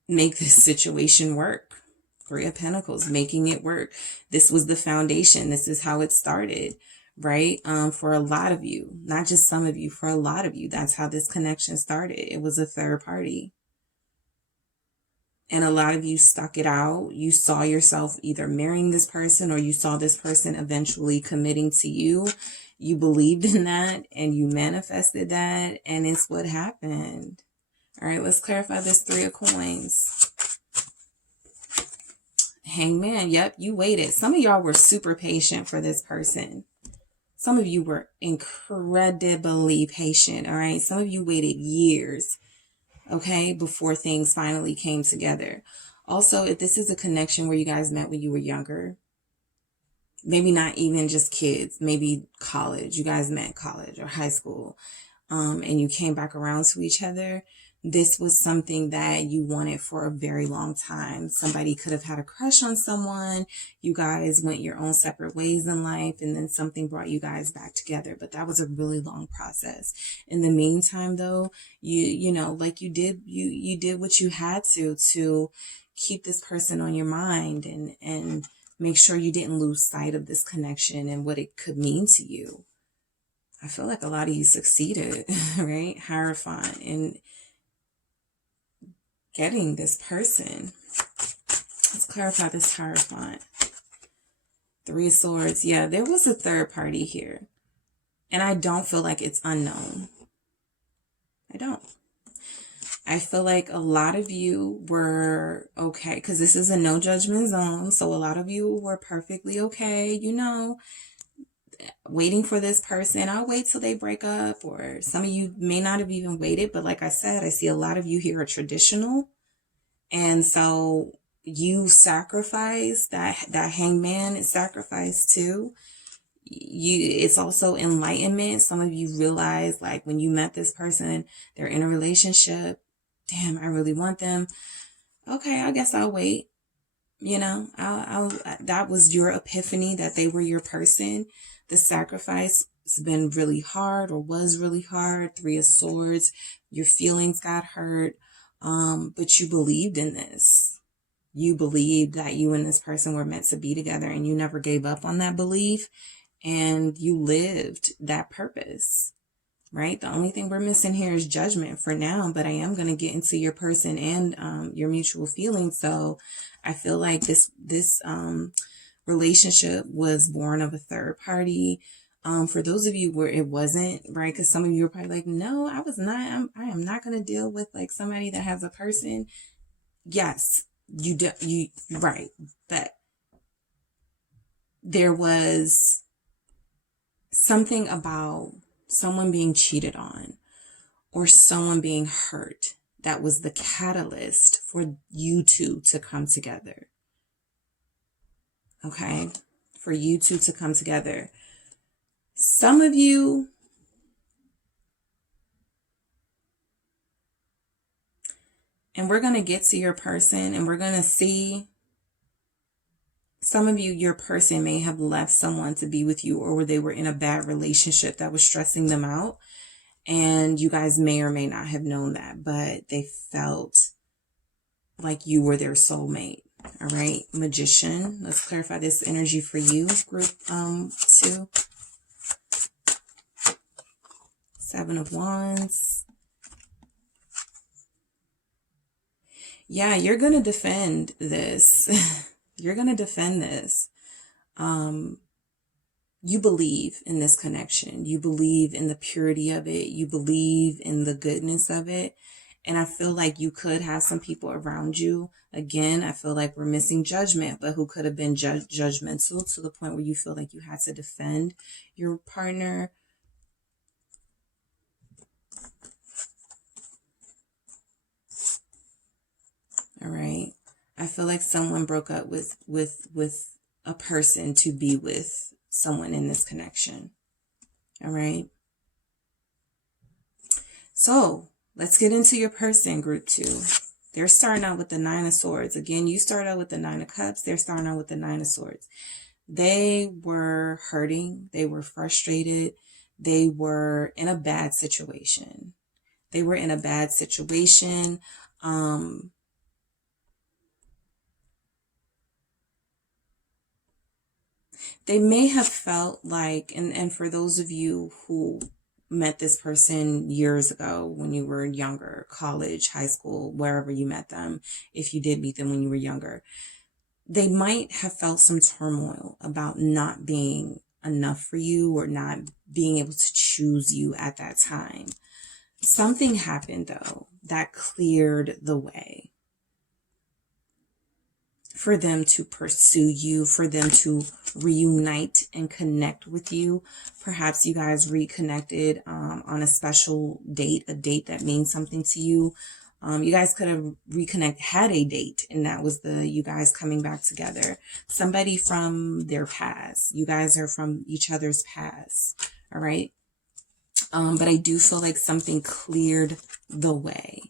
make this situation work. Three of Pentacles, making it work. This was the foundation. This is how it started, right? For a lot of you, not just some of you, for a lot of you, that's how this connection started. It was a third party. And a lot of you stuck it out. You saw yourself either marrying this person or you saw this person eventually committing to you. You believed in that and you manifested that, and it's what happened. All right, let's clarify this Three of Coins. Hangman, yep, you waited. Some of y'all were super patient for this person. Some of you were incredibly patient, all right? Some of you waited years, okay, before things finally came together. Also, if this is a connection where you guys met when you were younger, maybe not even just kids, maybe college, you guys met in college or high school, and you came back around to each other, this was something that you wanted for a very long time. Somebody could have had a crush on someone. You guys went your own separate ways in life, and then something brought you guys back together. But that was a really long process. In the meantime, though, you did what you had to keep this person on your mind and make sure you didn't lose sight of this connection and what it could mean to you. I feel like a lot of you succeeded, right? Hierophant, in getting this person. Let's clarify this Hierophant. Three of Swords. Yeah, there was a third party here. And I don't feel like it's unknown. I don't. I feel like a lot of you were okay, because this is a no judgment zone. So a lot of you were perfectly okay, waiting for this person. I'll wait till they break up, or some of you may not have even waited, but like I said, I see a lot of you here are traditional, and so you sacrifice that Hangman is sacrifice too. It's also enlightenment. Some of you realize, like, when you met this person, they're in a relationship. Damn, I really want them. Okay, I guess I'll wait. That was your epiphany that they were your person. The sacrifice has been really hard, or was really hard. Three of Swords, your feelings got hurt, but you believed in this. You believed that you and this person were meant to be together, and you never gave up on that belief, and you lived that purpose, right? The only thing we're missing here is judgment for now, but I am going to get into your person and your mutual feelings. So I feel like this relationship was born of a third party. For those of you where it wasn't, right? Because some of you are probably like, no, I am not going to deal with like somebody that has a person. Yes, right. But there was something about someone being cheated on or someone being hurt that was the catalyst for you two to come together. okay, for you two to come together. Some of you, and we're going to get to your person, and we're going to see, some of you, your person may have left someone to be with you, or they were in a bad relationship that was stressing them out. And you guys may or may not have known that, but they felt like you were their soulmate. All right, Magician. Let's clarify this energy for you, group 2. 7 of Wands. Yeah, you're going to defend this. You're going to defend this. You believe in this connection. You believe in the purity of it. You believe in the goodness of it. And I feel like you could have some people around you. Again, I feel like we're missing judgment, but who could have been judgmental to the point where you feel like you had to defend your partner. All right. I feel like someone broke up with a person to be with someone in this connection. All right. So let's get into your person, group 2. They're starting out with the 9 of Swords. Again, you start out with the 9 of Cups. They're starting out with the 9 of Swords. They were hurting. They were frustrated. They were in a bad situation. They were in a bad situation. They may have felt like, and for those of you who met this person years ago when you were younger, college, high school, wherever you met them, if you did meet them when you were younger, they might have felt some turmoil about not being enough for you or not being able to choose you at that time. Something happened, though, that cleared the way for them to pursue you, for them to reunite and connect with you. Perhaps you guys reconnected on a special date, a date that means something to you. You guys could have had a date, and that was you guys coming back together. Somebody from their past. You guys are from each other's past. All right. But I do feel like something cleared the way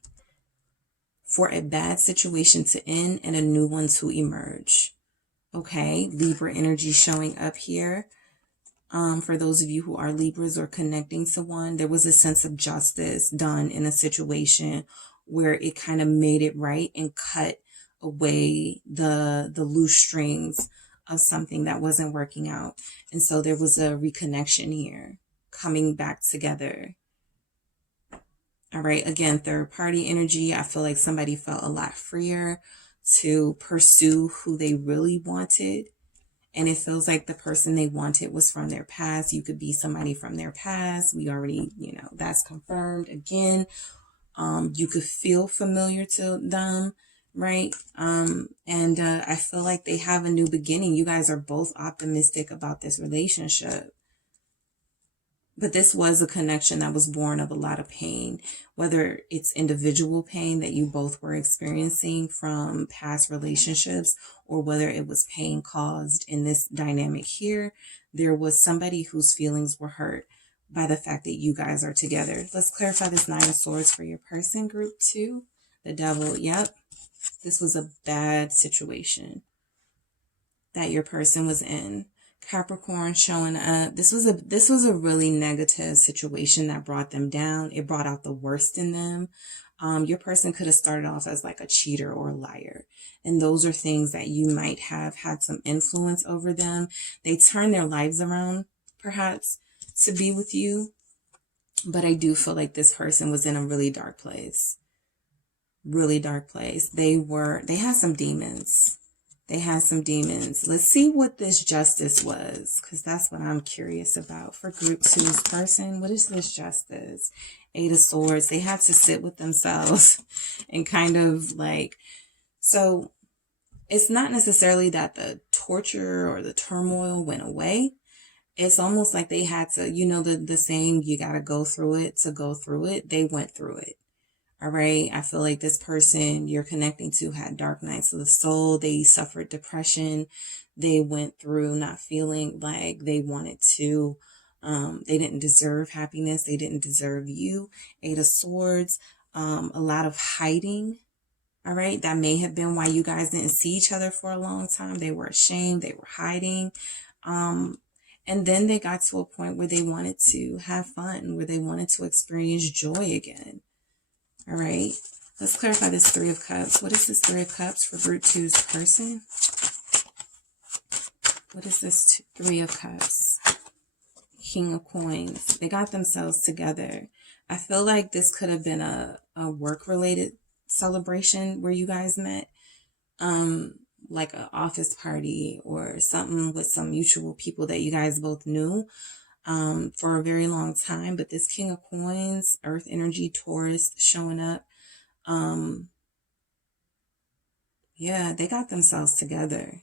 for a bad situation to end and a new one to emerge. Okay, Libra energy showing up here. For those of you who are Libras or connecting to one, there was a sense of justice done in a situation where it kind of made it right and cut away the loose strings of something that wasn't working out. And so there was a reconnection here, coming back together. All right, again, third party energy. I feel like somebody felt a lot freer to pursue who they really wanted. And it feels like the person they wanted was from their past. You could be somebody from their past. We already, that's confirmed. Again, you could feel familiar to them, right? And I feel like they have a new beginning. You guys are both optimistic about this relationship. But this was a connection that was born of a lot of pain, whether it's individual pain that you both were experiencing from past relationships, or whether it was pain caused in this dynamic here. There was somebody whose feelings were hurt by the fact that you guys are together. Let's clarify this 9 of Swords for your person, group 2. The Devil. Yep. This was a bad situation that your person was in. Capricorn showing up. This was a really negative situation that brought them down. It brought out the worst in them. Your person could have started off as like a cheater or a liar. And those are things that you might have had some influence over them. They turned their lives around, perhaps, to be with you. But I do feel like this person was in a really dark place. Really dark place. They had some demons. They had some demons. Let's see what this justice was, because that's what I'm curious about. For group 2's person, what is this justice? 8 of Swords. They had to sit with themselves and kind of like, so it's not necessarily that the torture or the turmoil went away. It's almost like they had to, the saying, you got to go through it to go through it. They went through it. All right. I feel like this person you're connecting to had dark nights of the soul. They suffered depression. They went through not feeling like they wanted to. They didn't deserve happiness. They didn't deserve you. 8 of Swords. A lot of hiding. All right. That may have been why you guys didn't see each other for a long time. They were ashamed. They were hiding. And then they got to a point where they wanted to have fun, where they wanted to experience joy again. All right. Let's clarify this 3 of Cups. What is this 3 of Cups for Group 2's person? What is this 3 of Cups? King of Coins. They got themselves together. I feel like this could have been a work-related celebration where you guys met. Like an office party or something with some mutual people that you guys both knew for a very long time. But this King of Coins, Earth energy, Taurus showing up. Yeah, they got themselves together.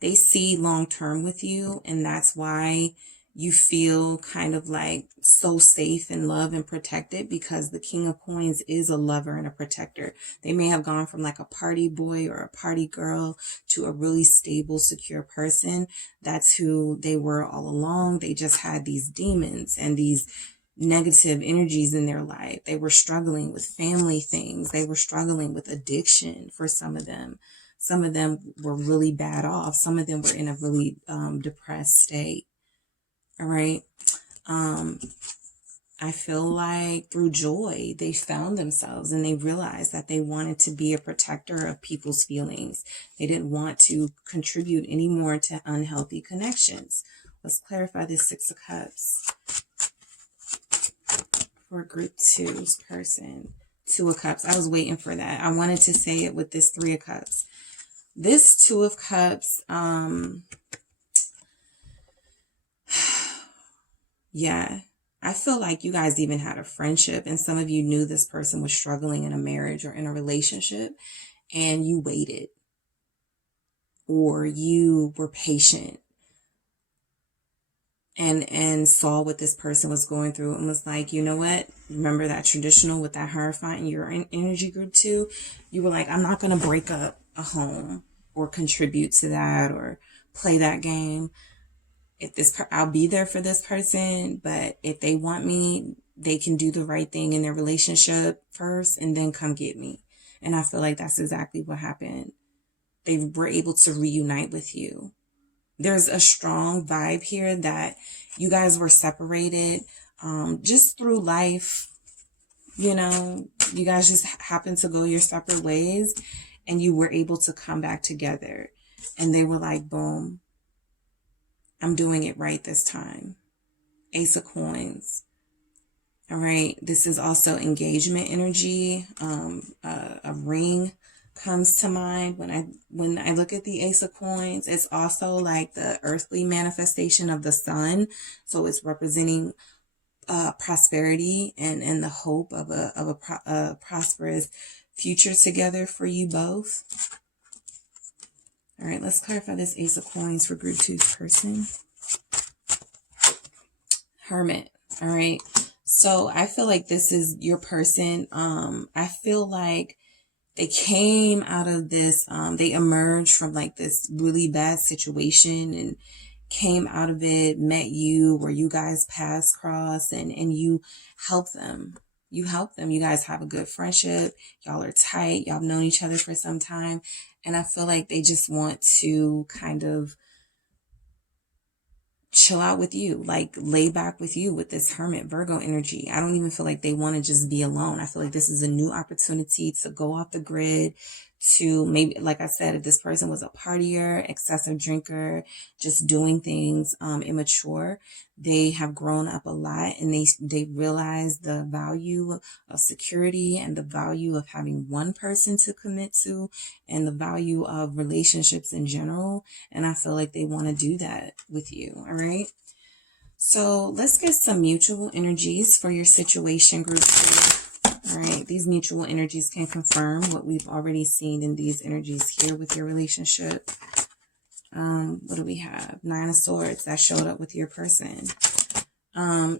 They see long term with you, and that's why you feel kind of like so safe in love and protected, because the King of Coins is a lover and a protector. They may have gone from like a party boy or a party girl to a really stable, secure person. That's who they were all along. They just had these demons and these negative energies in their life. They were struggling with family things. They were struggling with addiction for some of them. Some of them were really bad off. Some of them were in a really depressed state. All right. I feel like through joy, they found themselves and they realized that they wanted to be a protector of people's feelings. They didn't want to contribute anymore to unhealthy connections. Let's clarify this 6 of Cups for Group 2's person. 2 of Cups. I was waiting for that. I wanted to say it with this 3 of Cups. This 2 of Cups, yeah, I feel like you guys even had a friendship, and some of you knew this person was struggling in a marriage or in a relationship, and you waited, or you were patient and saw what this person was going through and was like, you know what? Remember that traditional with that Hierophant in your energy Group 2? You were like, I'm not going to break up a home or contribute to that or play that game. If this, I'll be there for this person, but if they want me, they can do the right thing in their relationship first and then come get me. And I feel like that's exactly what happened. They were able to reunite with you. There's a strong vibe here that you guys were separated just through life. You know, you guys just happened to go your separate ways and you were able to come back together. And they were like, boom, I'm doing it right this time. Ace of Coins. All right. This is also engagement energy. A ring comes to mind when I look at the Ace of Coins. It's also like the earthly manifestation of the sun. So it's representing prosperity and the hope of a prosperous future together for you both. All right, let's clarify this Ace of Coins for Group 2's person. Hermit. All right. So I feel like this is your person. I feel like they came out of this, they emerged from like this really bad situation and came out of it, met you where you guys passed cross and you helped them. You help them. You guys have a good friendship. Y'all are tight. Y'all have known each other for some time. And I feel like they just want to kind of chill out with you, like lay back with you with this Hermit Virgo energy. I don't even feel like they want to just be alone. I feel like this is a new opportunity to go off the grid, to maybe, like I said, if this person was a partier, excessive drinker, just doing things immature, they have grown up a lot and they realize the value of security and the value of having one person to commit to and the value of relationships in general. And I feel like they want to do that with you. All right. So let's get some mutual energies for your situation, Group 2. All right, these mutual energies can confirm what we've already seen in these energies here with your relationship. What do we have? 9 of Swords that showed up with your person.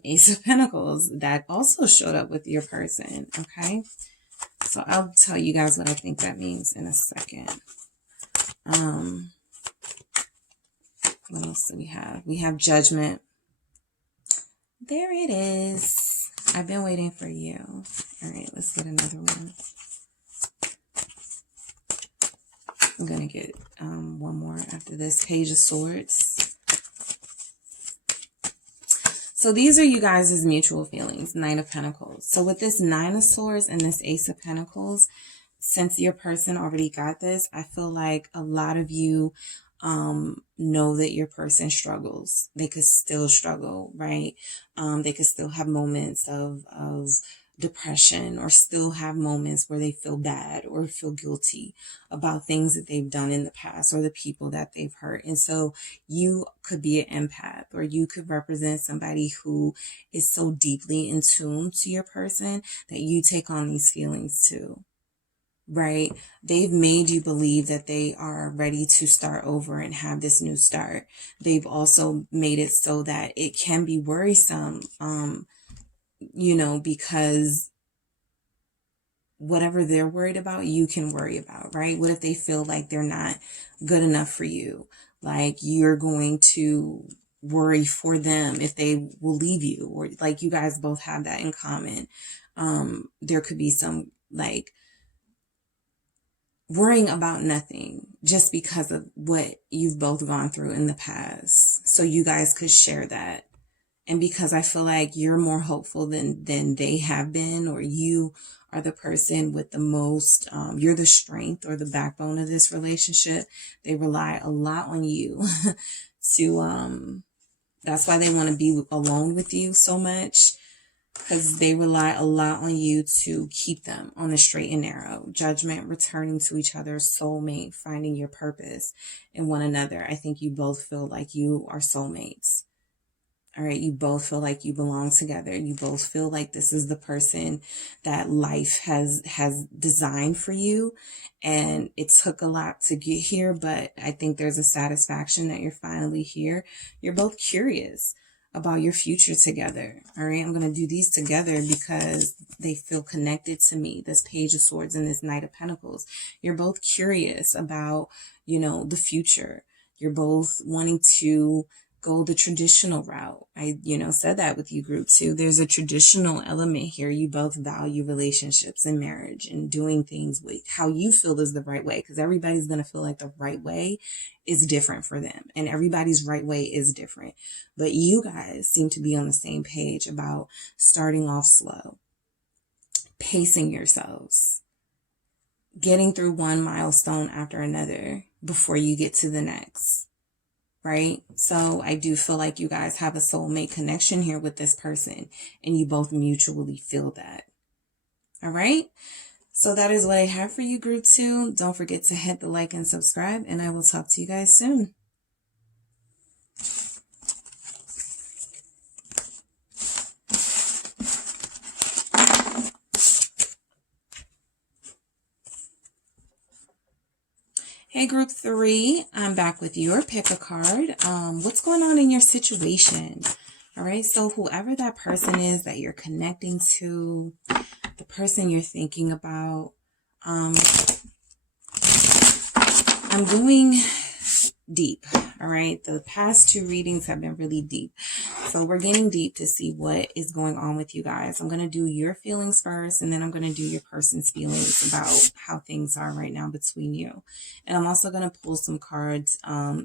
Ace of Pentacles, that also showed up with your person, okay? So I'll tell you guys what I think that means in a second. What else do we have? We have Judgment. There it is. I've been waiting for you. All right, let's get another one. I'm going to get one more after this. Page of Swords. So these are you guys' mutual feelings. Knight of Pentacles. So with this Nine of Swords and this Ace of Pentacles, since your person already got this, I feel like a lot of you know that your person struggles. They could still struggle, right? They could still have moments of depression, or still have moments where they feel bad or feel guilty about things that they've done in the past or the people that they've hurt. And so you could be an empath, or you could represent somebody who is so deeply in tune to your person that you take on these feelings too. Right? They've made you believe that they are ready to start over and have this new start. They've also made it so that it can be worrisome, you know, because whatever they're worried about, you can worry about, right? What if they feel like they're not good enough for you? Like you're going to worry for them if they will leave you, or like you guys both have that in common. There could be some like worrying about nothing just because of what you've both gone through in the past. So you guys could share that. And because I feel like you're more hopeful than they have been, or you are the person with the most, you're the strength or the backbone of this relationship. They rely a lot on you to, that's why they want to be alone with you so much. Because they rely a lot on you to keep them on the straight and narrow. Judgment, returning to each other, soulmate, finding your purpose in one another. I think you both feel like you are soulmates. All right, you both feel like you belong together. You both feel like this is the person that life has designed for you. And it took a lot to get here, but I think there's a satisfaction that you're finally here. You're both curious about your future together. All right, I'm going to do these together because they feel connected to me. This Page of Swords and this Knight of Pentacles. You're both curious about, you know, the future. You're both wanting to go the traditional route. I, said that with you, group 2. There's a traditional element here. You both value relationships and marriage and doing things with how you feel is the right way, because everybody's going to feel like the right way is different for them, and everybody's right way is different. But you guys seem to be on the same page about starting off slow, pacing yourselves, getting through one milestone after another before you get to the next. Right? So I do feel like you guys have a soulmate connection here with this person, and you both mutually feel that. All right? So that is what I have for you, group 2. Don't forget to hit the like and subscribe, and I will talk to you guys soon. Hey, group 3, I'm back with your pick a card. What's going on in your situation? All right, so whoever that person is that you're connecting to, the person you're thinking about, I'm going deep. All right, the past 2 readings have been really deep. So we're getting deep to see what is going on with you guys. I'm going to do your feelings first, and then I'm going to do your person's feelings about how things are right now between you. And I'm also going to pull some cards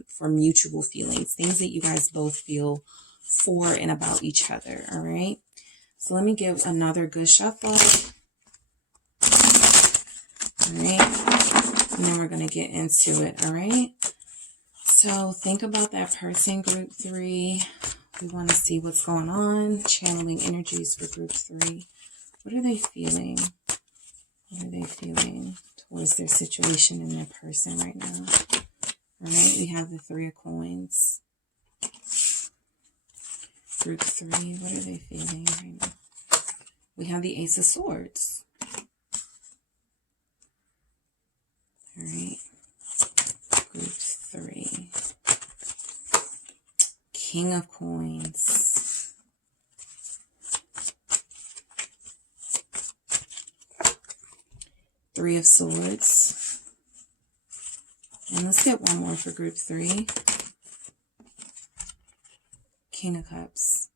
for mutual feelings, things that you guys both feel for and about each other. All right, so let me give another good shuffle. All right, and then we're going to get into it. All right. So think about that person, group 3. We want to see what's going on. Channeling energies for group 3. What are they feeling? What are they feeling towards their situation and their person right now? All right, we have the 3 of Coins. Group 3, what are they feeling right now? We have the Ace of Swords. All right. Group 3. King of Coins. Three of Swords. And let's get one more for group 3. King of Cups.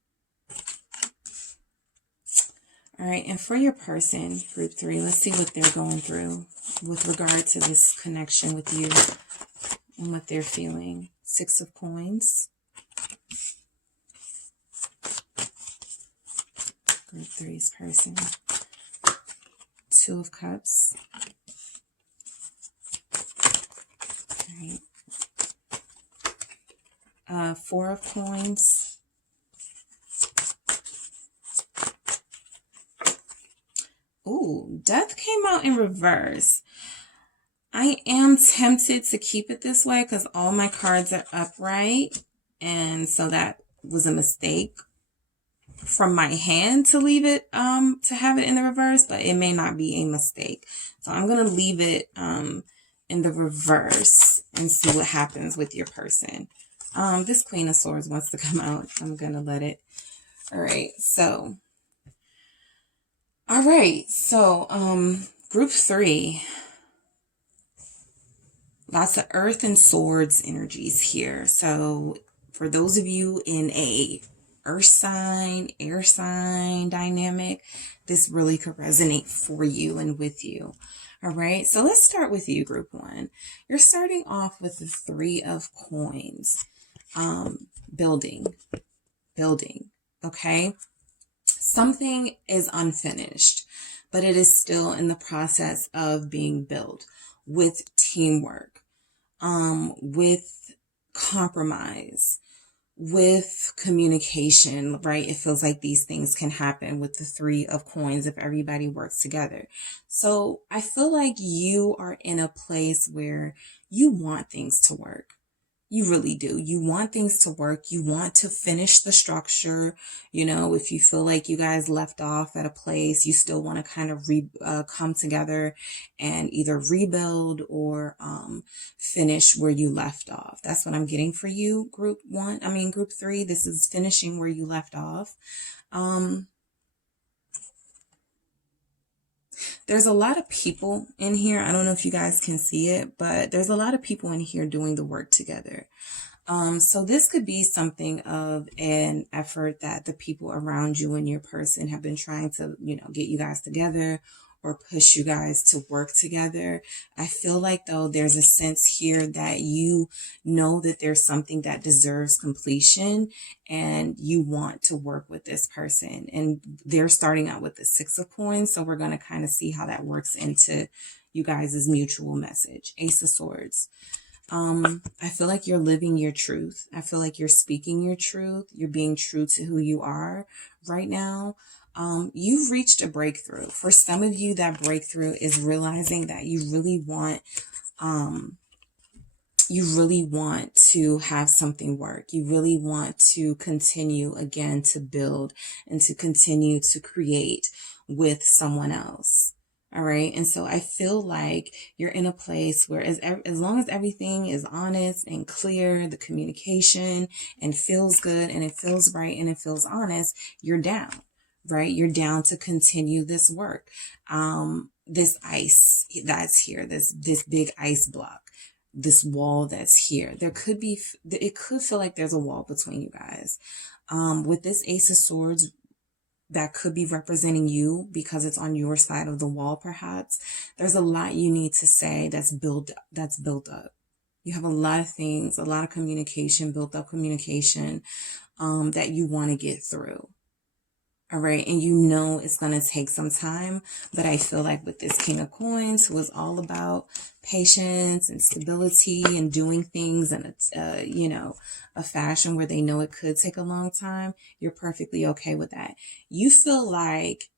All right, and for your person, group 3, let's see what they're going through with regard to this connection with you and what they're feeling. 6 of Coins. Group 3's person. 2 of Cups. All right. 4 of Coins. Ooh, Death came out in reverse. I am tempted to keep it this way because all my cards are upright. And so that was a mistake from my hand to leave it, to have it in the reverse, but it may not be a mistake. So I'm going to leave it in the reverse and see what happens with your person. This Queen of Swords wants to come out. I'm going to let it. All right. So, group 3, lots of Earth and Swords energies here. So for those of you in a Earth sign, air sign dynamic, this really could resonate for you and with you. All right. So let's start with you, group 1. You're starting off with the 3 of Coins. Building. Okay. Something is unfinished, but it is still in the process of being built with teamwork, with compromise, with communication, right? It feels like these things can happen with the 3 of Coins if everybody works together. So I feel like you are in a place where you want things to work. You really do. You want things to work. You want to finish the structure. You know, if you feel like you guys left off at a place, you still want to kind of come together and either rebuild or finish where you left off. That's what I'm getting for you, group 3. This is finishing where you left off. There's a lot of people in here. I don't know if you guys can see it, but there's a lot of people in here doing the work together. So this could be something of an effort that the people around you and your person have been trying to, get you guys together or push you guys to work together. I feel like, though, there's a sense here that you know that there's something that deserves completion and you want to work with this person. And they're starting out with the 6 of Coins. So we're going to kind of see how that works into you guys' mutual message. Ace of Swords. I feel like you're living your truth. I feel like you're speaking your truth. You're being true to who you are right now. You've reached a breakthrough. For some of you, that breakthrough is realizing that you really want to have something work. You really want to continue again to build and to continue to create with someone else. All right. And so I feel like you're in a place where as long as everything is honest and clear, the communication and feels good and it feels right and it feels honest, you're down. Right? You're down to continue this work. This ice that's here, this big ice block, this wall that's here. It could feel like there's a wall between you guys. With this Ace of Swords, that could be representing you because it's on your side of the wall, perhaps. There's a lot you need to say that's built up. You have a lot of things, a lot of communication, built up communication, that you want to get through. All right. And it's going to take some time, but I feel like with this King of Coins, who is all about patience and stability and doing things in a fashion where they know it could take a long time, you're perfectly okay with that. You feel like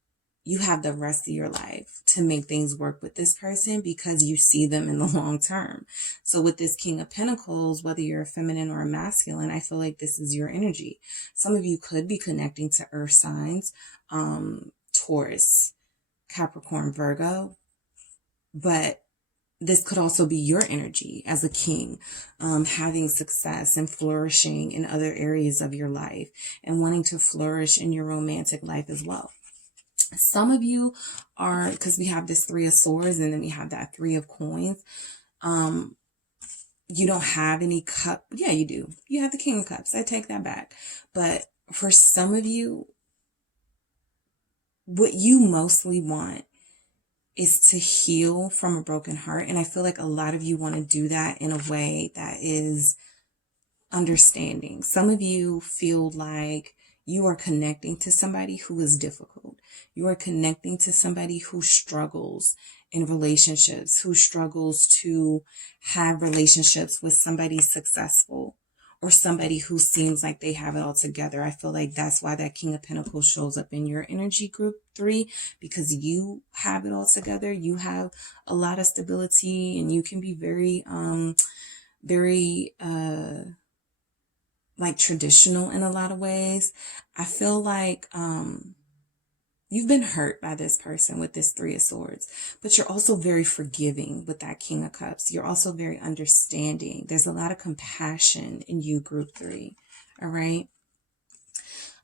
you have the rest of your life to make things work with this person because you see them in the long term. So with this King of Pentacles, whether you're a feminine or a masculine, I feel like this is your energy. Some of you could be connecting to earth signs, Taurus, Capricorn, Virgo, but this could also be your energy as a king, having success and flourishing in other areas of your life and wanting to flourish in your romantic life as well. Some of you are, because we have this Three of Swords and then we have that Three of Coins. You don't have any cup. Yeah, you do. You have the King of Cups. I take that back. But for some of you, what you mostly want is to heal from a broken heart. And I feel like a lot of you want to do that in a way that is understanding. Some of you feel like you are connecting to somebody who is difficult. You are connecting to somebody who struggles in relationships, who struggles to have relationships with somebody successful or somebody who seems like they have it all together. I feel like that's why that King of Pentacles shows up in your energy group 3, because you have it all together. You have a lot of stability and you can be very, like traditional in a lot of ways. I feel like you've been hurt by this person with this Three of Swords, but you're also very forgiving with that King of Cups. You're also very understanding. There's a lot of compassion in you, group 3. All right.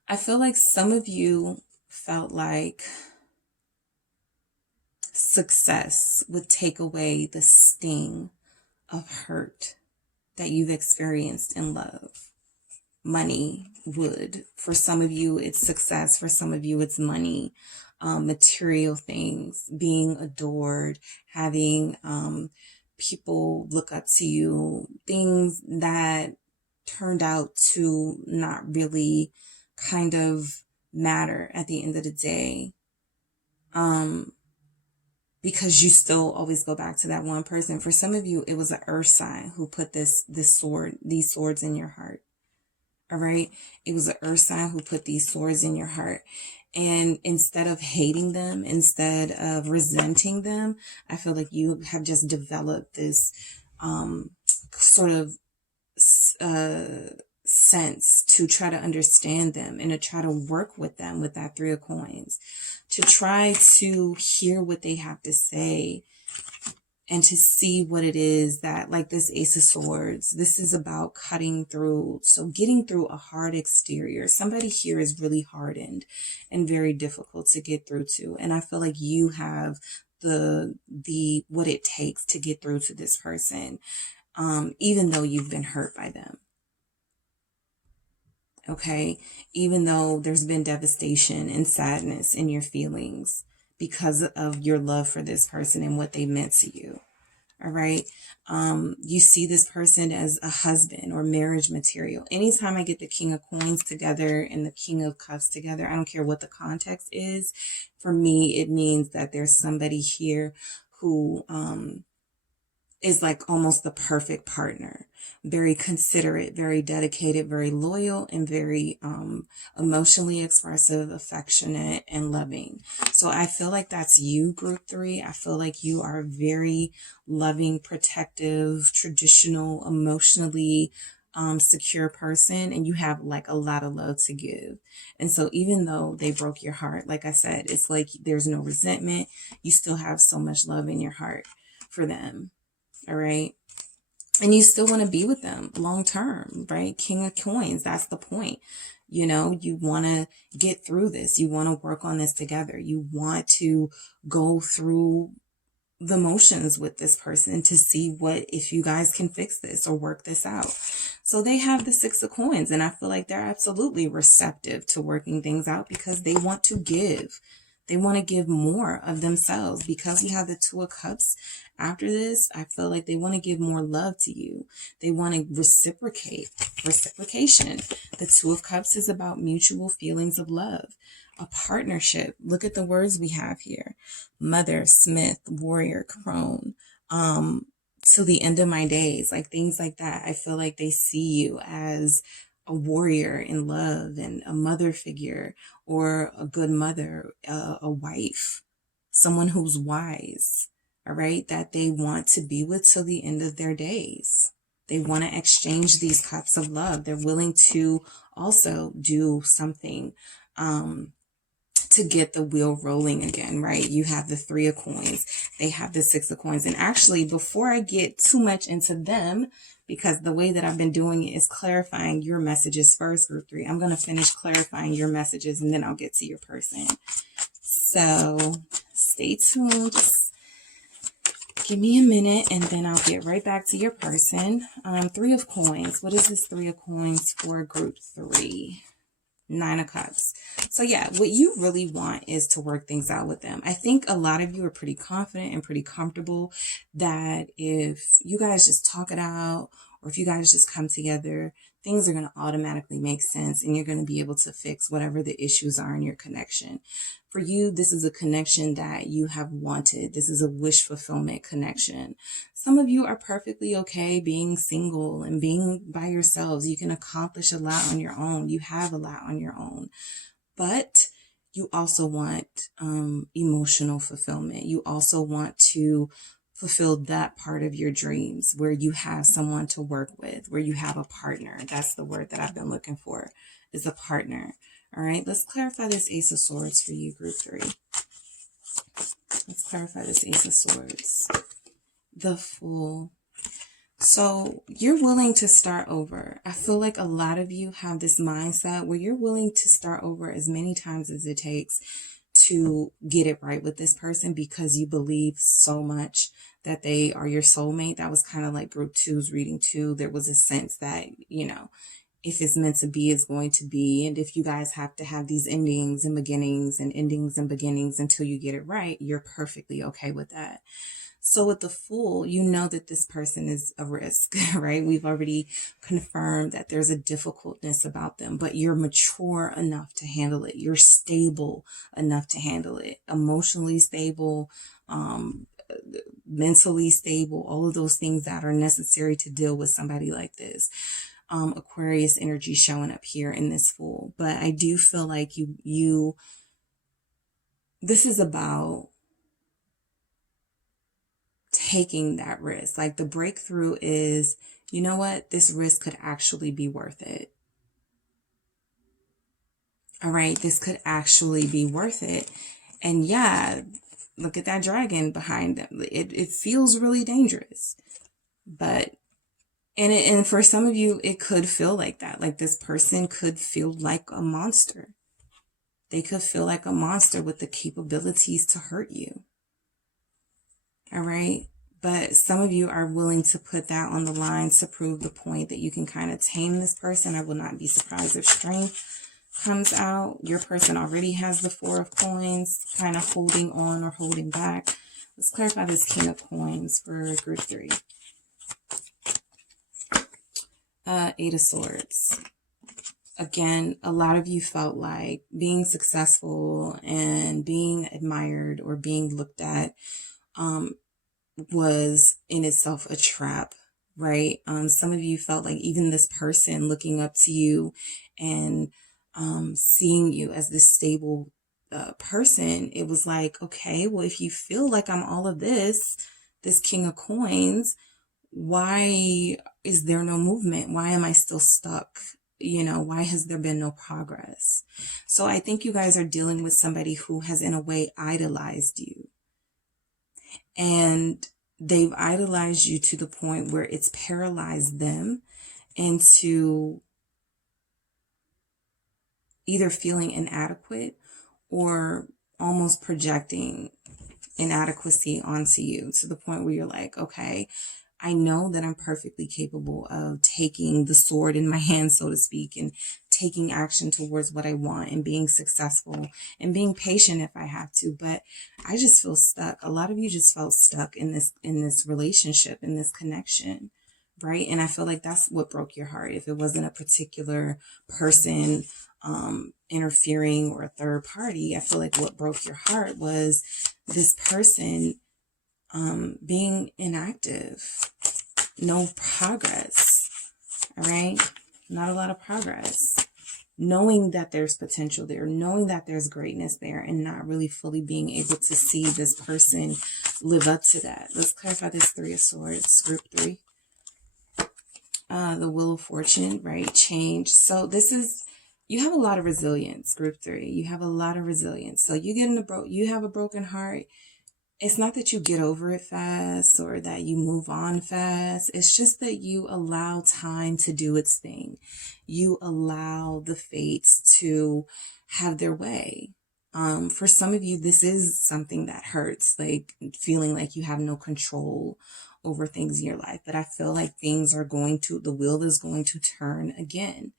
I feel like some of you felt like success would take away the sting of hurt that you've experienced in love. Money would. For some of you, it's success. For some of you, it's money, material things, being adored, having people look up to you, things that turned out to not really kind of matter at the end of the day. Because you still always go back to that one person. For some of you, it was an earth sign who put these swords in your heart. All right. It was an earth sign who put these swords in your heart. And instead of hating them, instead of resenting them, I feel like you have just developed this sort of sense to try to understand them and to try to work with them with that Three of Coins, to try to hear what they have to say and to see what it is that, like this Ace of Swords, this is about cutting through. So getting through a hard exterior. Somebody here is really hardened and very difficult to get through to. And I feel like you have what it takes to get through to this person, even though you've been hurt by them. Okay. Even though there's been devastation and sadness in your feelings because of your love for this person and what they meant to you. All right. You see this person as a husband or marriage material. Anytime I get the King of Coins together and the King of Cups together, I don't care what the context is. For me, it means that there's somebody here who, is like almost the perfect partner. Very considerate, very dedicated, very loyal, and very emotionally expressive, affectionate, and loving. So I feel like that's you, group 3. I feel like you are a very loving, protective, traditional, emotionally secure person, and you have like a lot of love to give. And so even though they broke your heart, like I said, it's like there's no resentment. You still have so much love in your heart for them. All right. And you still want to be with them long term, right? King of Coins. That's the point. You know, you want to get through this. You want to work on this together. You want to go through the motions with this person to see if you guys can fix this or work this out. So they have the Six of Coins, and I feel like they're absolutely receptive to working things out because they want to give. They want to give more of themselves. Because we have the Two of Cups after this, I feel like they want to give more love to you. They want to reciprocate. Reciprocation. The Two of Cups is about mutual feelings of love. A partnership. Look at the words we have here. Mother, Smith, warrior, crone. To the end of my days. Like things like that. I feel like they see you as a warrior in love and a mother figure or a good mother, a wife, someone who's wise, all right, that they want to be with till the end of their days. They want to exchange these cups of love. They're willing to also do something to get the wheel rolling again, right? You have the Three of Coins. They have the Six of Coins. And actually, before I get too much into them, because the way that I've been doing it is clarifying your messages first, group 3. I'm going to finish clarifying your messages and then I'll get to your person. So stay tuned. Just give me a minute and then I'll get right back to your person. Three of Coins. What is this Three of Coins for group 3? Nine of Cups. So yeah, what you really want is to work things out with them. I think a lot of you are pretty confident and pretty comfortable that if you guys just talk it out, or if you guys just come together, things are going to automatically make sense and you're going to be able to fix whatever the issues are in your connection. For you, this is a connection that you have wanted. This is a wish fulfillment connection. Some of you are perfectly okay being single and being by yourselves. You can accomplish a lot on your own. You have a lot on your own. But you also want emotional fulfillment. You also want to fulfill that part of your dreams where you have someone to work with, where you have a partner. That's the word that I've been looking for, is a partner. All right, let's clarify this Ace of Swords for you, group 3. Let's clarify this Ace of Swords. The Fool. So you're willing to start over. I feel like a lot of you have this mindset where you're willing to start over as many times as it takes to get it right with this person because you believe so much that they are your soulmate. That was kind of like group 2's reading too. There was a sense that, you know, if it's meant to be, it's going to be. And if you guys have to have these endings and beginnings and endings and beginnings until you get it right, you're perfectly okay with that. So with the Fool, you know that this person is a risk, right? We've already confirmed that there's a difficultness about them, but you're mature enough to handle it. You're stable enough to handle it. Emotionally stable, mentally stable, all of those things that are necessary to deal with somebody like this. Aquarius energy showing up here in this Fool. But I do feel like this is about taking that risk. Like the breakthrough is, you know what? This risk could actually be worth it. All right. This could actually be worth it. And yeah, look at that dragon behind them. It feels really dangerous, but and for some of you, it could feel like that. Like this person could feel like a monster. They could feel like a monster with the capabilities to hurt you. All right. But some of you are willing to put that on the line to prove the point that you can kind of tame this person. I will not be surprised if Strength comes out. Your person already has the Four of Coins, kind of holding on or holding back. Let's clarify this King of Coins for group 3. Eight of Swords. Again, a lot of you felt like being successful and being admired or being looked at was in itself a trap, right? Some of you felt like even this person looking up to you and seeing you as this stable person, it was like, okay, well, if you feel like I'm all of this King of Coins, why is there no movement? Why am I still stuck? You know, why has there been no progress? So I think you guys are dealing with somebody who has in a way idolized you. And they've idolized you to the point where it's paralyzed them into either feeling inadequate or almost projecting inadequacy onto you to the point where you're like, okay, I know that I'm perfectly capable of taking the sword in my hand, so to speak, and taking action towards what I want and being successful and being patient if I have to. But I just feel stuck. A lot of you just felt stuck in this relationship, in this connection, right? And I feel like that's what broke your heart. If it wasn't a particular person interfering or a third party, I feel like what broke your heart was this person being inactive, no progress. All right, not a lot of progress. Knowing that there's potential there, knowing that there's greatness there, and not really fully being able to see this person live up to that. Let's clarify this Three of Swords, group 3. The Wheel of Fortune, right? Change. So this is, you have a lot of resilience, group 3. You have a lot of resilience. So you get in you have a broken heart. It's not that you get over it fast or that you move on fast. It's just that you allow time to do its thing. You allow the fates to have their way. For some of you, this is something that hurts, like feeling like you have no control over things in your life. But I feel like the wheel is going to turn again.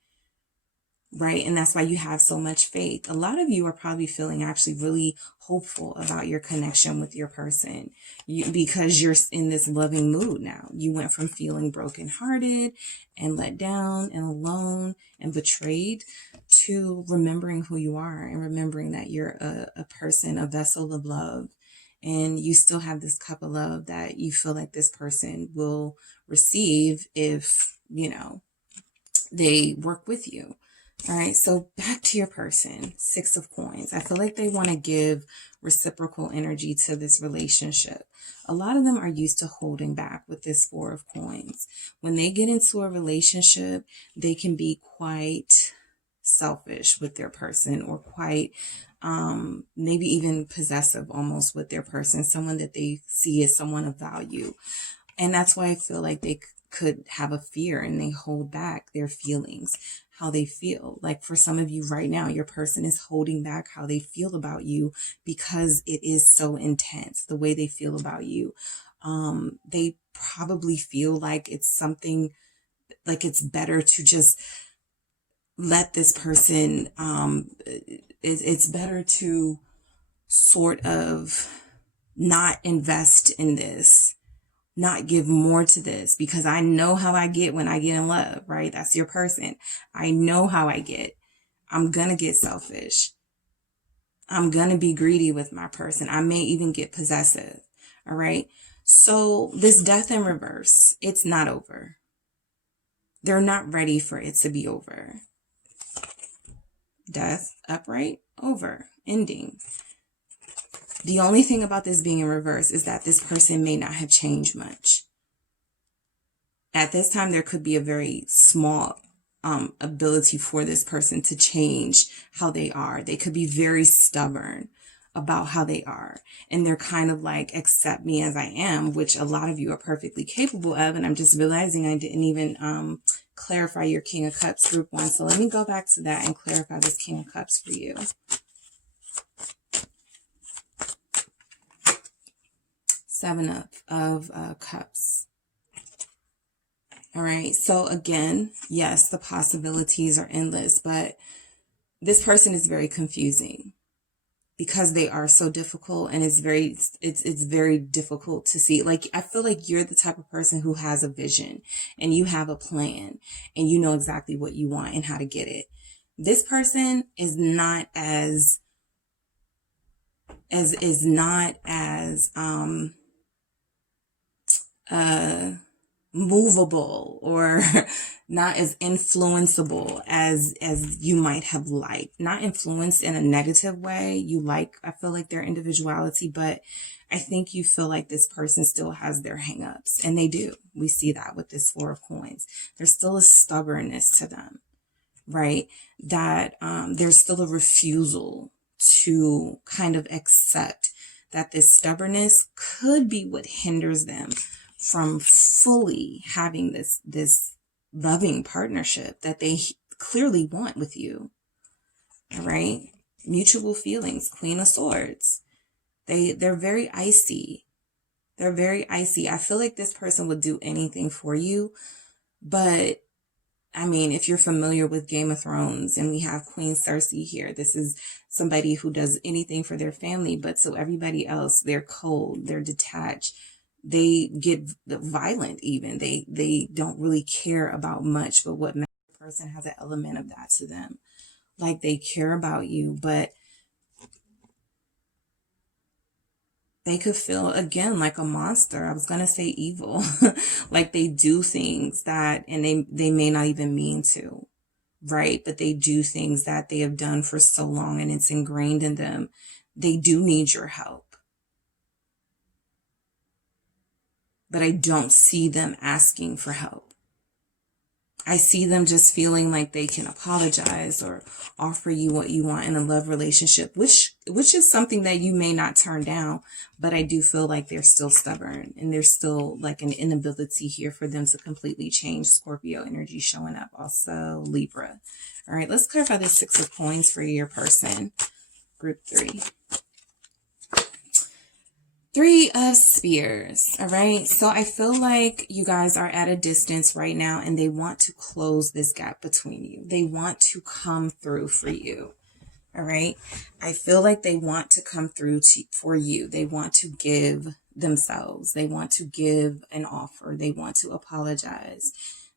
Right. And that's why you have so much faith. A lot of you are probably feeling actually really hopeful about your connection with your person because you're in this loving mood now. You went from feeling brokenhearted and let down and alone and betrayed to remembering who you are and remembering that you're a person, a vessel of love. And you still have this cup of love that you feel like this person will receive if, they work with you. All right, so back to your person, 6 of Coins. I feel like they want to give reciprocal energy to this relationship. A lot of them are used to holding back with this 4 of Coins. When they get into a relationship, they can be quite selfish with their person or quite maybe even possessive almost with their person, someone that they see as someone of value. And that's why I feel like they could have a fear and they hold back their feelings, how they feel. Like for some of you right now, your person is holding back how they feel about you because it is so intense, the way they feel about you. They probably feel like it's something, like it's better to just let this person, it's better to sort of not invest in this, not give more to this, because I know how I get when I get in love, right? That's your person. I know how I get. I'm going to get selfish. I'm going to be greedy with my person. I may even get possessive. All right. So this Death in reverse, it's not over. They're not ready for it to be over. Death upright, over, ending. The only thing about this being in reverse is that this person may not have changed much. At this time, there could be a very small ability for this person to change how they are. They could be very stubborn about how they are. And they're kind of like, accept me as I am, which a lot of you are perfectly capable of. And I'm just realizing I didn't even clarify your King of Cups, group 1. So let me go back to that and clarify this King of Cups for you. Seven of Cups. All right. So again, yes, the possibilities are endless, but this person is very confusing because they are so difficult, and it's very difficult to see. Like, I feel like you're the type of person who has a vision and you have a plan and you know exactly what you want and how to get it. This person is not as movable or not as influenceable as you might have liked. Not influenced in a negative way. I feel like their individuality, but I think you feel like this person still has their hangups, and they do. We see that with this 4 of Coins. There's still a stubbornness to them, right? That there's still a refusal to kind of accept that this stubbornness could be what hinders them from fully having this loving partnership that they clearly want with you. All right. Mutual feelings, Queen of Swords. They're very icy. They're very icy. I feel like this person would do anything for you, but I mean, if you're familiar with Game of Thrones and we have Queen Cersei here, this is somebody who does anything for their family, but so everybody else, they're cold, they're detached, they get violent even. They don't really care about much, but what matters, the person has an element of that to them. Like, they care about you, but they could feel, again, like a monster. I was going to say evil. Like, they do things that, and they may not even mean to, right? But they do things that they have done for so long and it's ingrained in them. They do need your help. But I don't see them asking for help. I see them just feeling like they can apologize or offer you what you want in a love relationship, which is something that you may not turn down, but I do feel like they're still stubborn and there's still like an inability here for them to completely change. Scorpio energy showing up, also Libra. All right, let's clarify this 6 of Coins for your person. Group 3. Three of Spears. All right. So I feel like you guys are at a distance right now and they want to close this gap between you. They want to come through for you. All right. I feel like they want to come through for you. They want to give themselves. They want to give an offer. They want to apologize.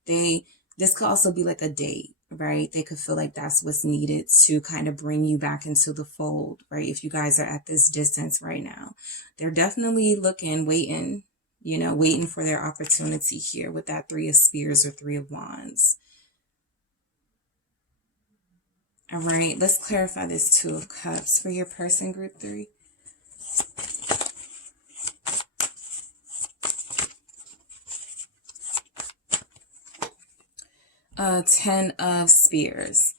This could also be like a date, right? They could feel like that's what's needed to kind of bring you back into the fold, right? If you guys are at this distance right now, they're definitely looking, waiting, waiting for their opportunity here with that 3 of Spears or 3 of Wands. All right, let's clarify this 2 of Cups for your person, Group 3. Ten of Spears.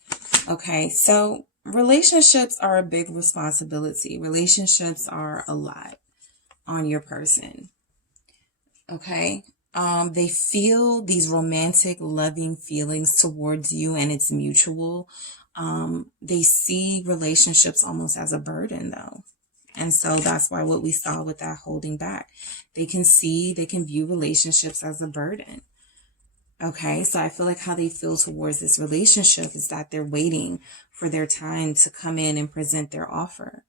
Okay, so relationships are a big responsibility. Relationships are a lot on your person. Okay, they feel these romantic, loving feelings towards you, and it's mutual. They see relationships almost as a burden, though. And so that's why what we saw with that holding back, they can view relationships as a burden. Okay, so I feel like how they feel towards this relationship is that they're waiting for their time to come in and present their offer.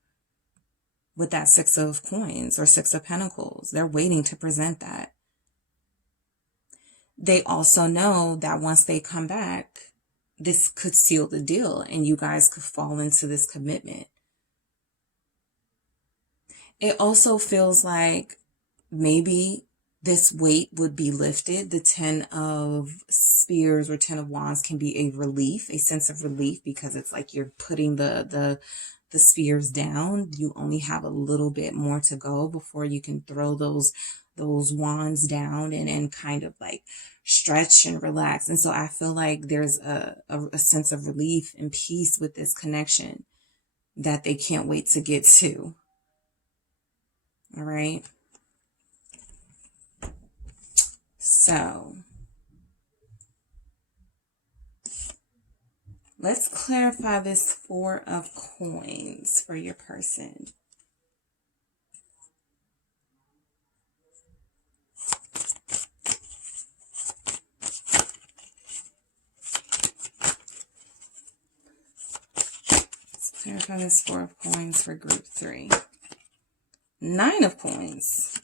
With that 6 of Coins or 6 of Pentacles, they're waiting to present that. They also know that once they come back, this could seal the deal and you guys could fall into this commitment. It also feels like maybe this weight would be lifted. The 10 of Spears or 10 of Wands can be a relief, a sense of relief, because it's like you're putting the spears down. You only have a little bit more to go before you can throw those wands down and kind of like stretch and relax. And so I feel like there's a sense of relief and peace with this connection that they can't wait to get to. All right. So let's clarify this 4 of Coins for your person. Let's clarify this 4 of Coins for Group 3. 9 of Coins.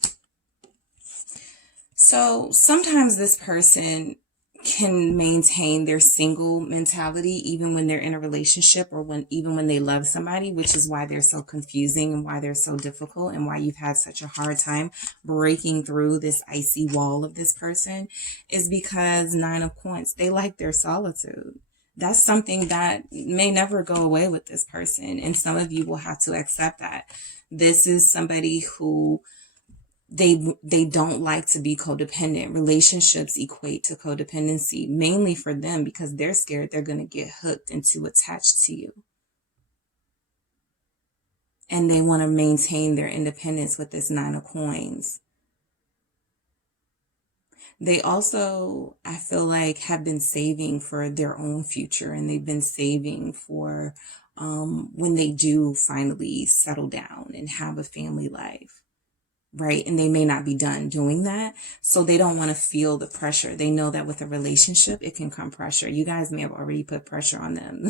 So sometimes this person can maintain their single mentality even when they're in a relationship or even when they love somebody, which is why they're so confusing and why they're so difficult and why you've had such a hard time breaking through this icy wall of this person, is because 9 of Coins, they like their solitude. That's something that may never go away with this person. And some of you will have to accept that. This is somebody who they don't like to be codependent. Relationships equate to codependency, mainly for them because they're scared they're going to get hooked and too attached to you. And they want to maintain their independence with this 9 of Coins. They also, I feel like, have been saving for their own future, and they've been saving for when they do finally settle down and have a family life. Right? And they may not be done doing that. So they don't want to feel the pressure. They know that with a relationship, it can come pressure. You guys may have already put pressure on them.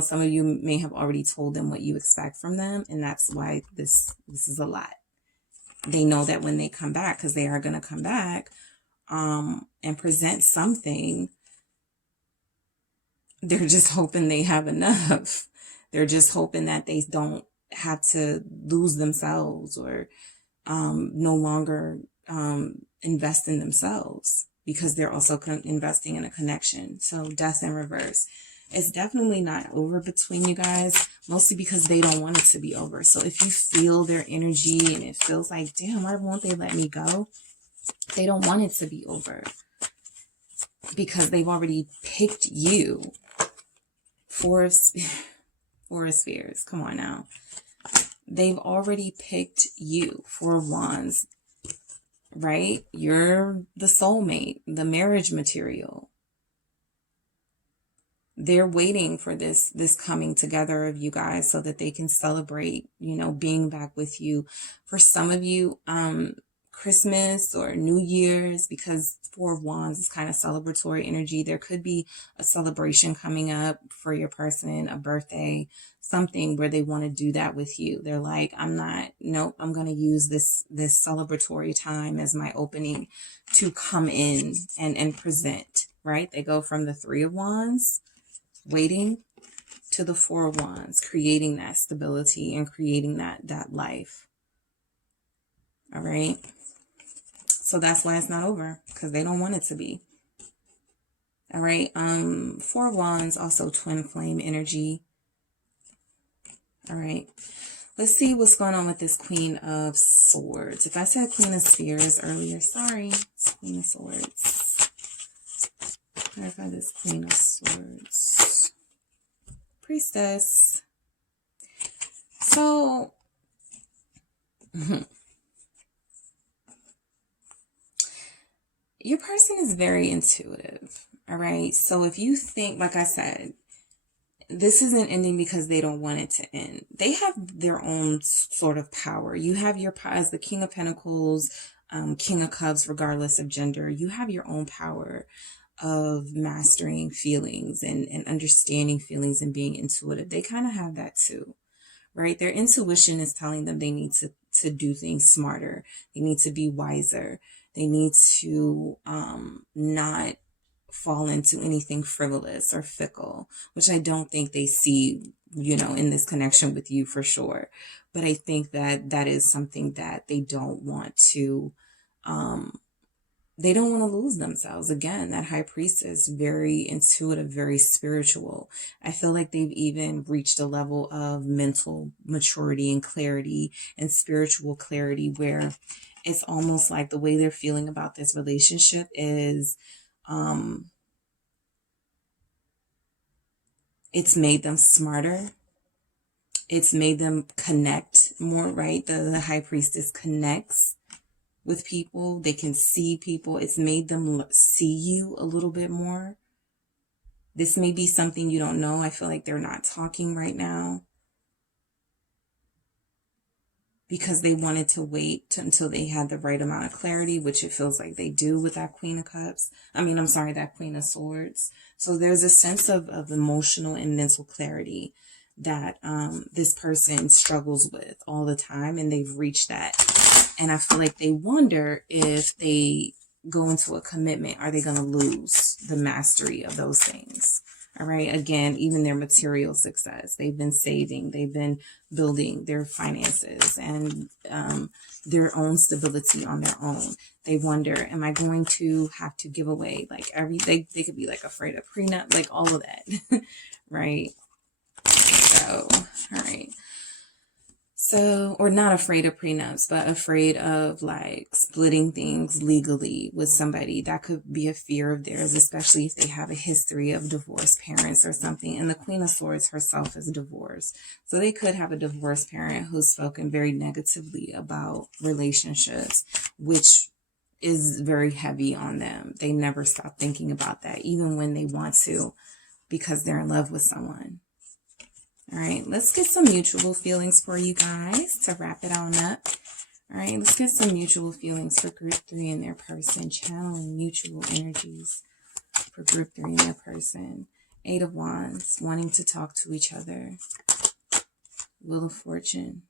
Some of you may have already told them what you expect from them. And that's why this is a lot. They know that when they come back, because they are going to come back and present something, they're just hoping they have enough. They're just hoping that they don't have to lose themselves or no longer invest in themselves, because they're also investing in a connection. So Death in reverse. It's definitely not over between you guys, mostly because they don't want it to be over. So if you feel their energy and it feels like, damn, why won't they let me go? They don't want it to be over because they've already picked you. 4 of Spears. Come on now. They've already picked you. 4 of Wands, right? You're the soulmate, the marriage material. they're waiting for this coming together of you guys so that they can celebrate, you know, being back with you. For some of you, Christmas or New Year's, because Four of Wands is kind of celebratory energy. There could be a celebration coming up for your person, a birthday, something where they want to do that with you. They're like, nope, I'm going to use this celebratory time as my opening to come in and present, right? They go from the Three of Wands, waiting, to the Four of Wands, creating that stability and creating that life. All right. So that's why it's not over, because they don't want it to be. All right. Four of Wands, also twin flame energy. All right. Let's see what's going on with this Queen of Swords. If I said Queen of Spears earlier, sorry. It's Queen of Swords. Clarify this Queen of Swords. Priestess. So, your person is very intuitive, all right? So if you think, like I said, this isn't ending because they don't want it to end. They have their own sort of power. You have your power as the King of Pentacles, King of Cups, regardless of gender. You have your own power of mastering feelings and understanding feelings and being intuitive. They kind of have that too, right? Their intuition is telling them they need to do things smarter. They need to be wiser. They need to not fall into anything frivolous or fickle, which I don't think they see, you know, in this connection with you for sure. But I think that is something that they don't want to, they don't want to lose themselves. Again, that High Priestess, very intuitive, very spiritual. I feel like they've even reached a level of mental maturity and clarity and spiritual clarity where it's almost like the way they're feeling about this relationship is, it's made them smarter. It's made them connect more, right? The High Priestess connects with people. They can see people. It's made them see you a little bit more. This may be something you don't know. I feel like they're not talking right now because they wanted to wait until they had the right amount of clarity, which it feels like they do with that Queen of Cups. That Queen of Swords. So there's a sense of emotional and mental clarity that this person struggles with all the time, and they've reached that. And I feel like they wonder if they go into a commitment, are they going to lose the mastery of those things? All right. Again, even their material success. They've been saving. They've been building their finances and their own stability on their own. They wonder, am I going to have to give away like everything? They could be like afraid of prenup, like all of that. Right. So, all right. So, or not afraid of prenups, but afraid of like splitting things legally with somebody. That could be a fear of theirs, especially if they have a history of divorced parents or something. And the Queen of Swords herself is divorced. So they could have a divorced parent who's spoken very negatively about relationships, which is very heavy on them. They never stop thinking about that, even when they want to, because they're in love with someone. All right, let's get some mutual feelings for you guys to wrap it on up. All right, let's get some mutual feelings for group 3 and their person. Channeling mutual energies for group 3 and their person. 8 of Wands, wanting to talk to each other. Wheel of Fortune,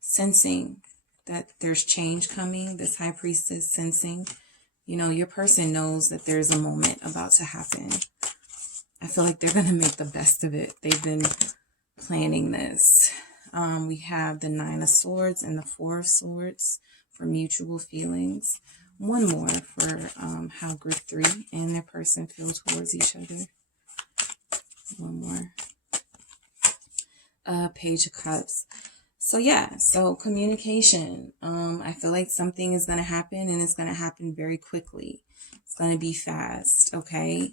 sensing that there's change coming. This High Priestess sensing, you know, your person knows that there's a moment about to happen. I feel like they're going to make the best of it. They've been planning this. We have the 9 of Swords and the 4 of Swords for mutual feelings. One more for how group 3 and their person feel towards each other. One more. Page of Cups. So yeah, so communication. I feel like something is going to happen, and it's going to happen very quickly. It's going to be fast, okay?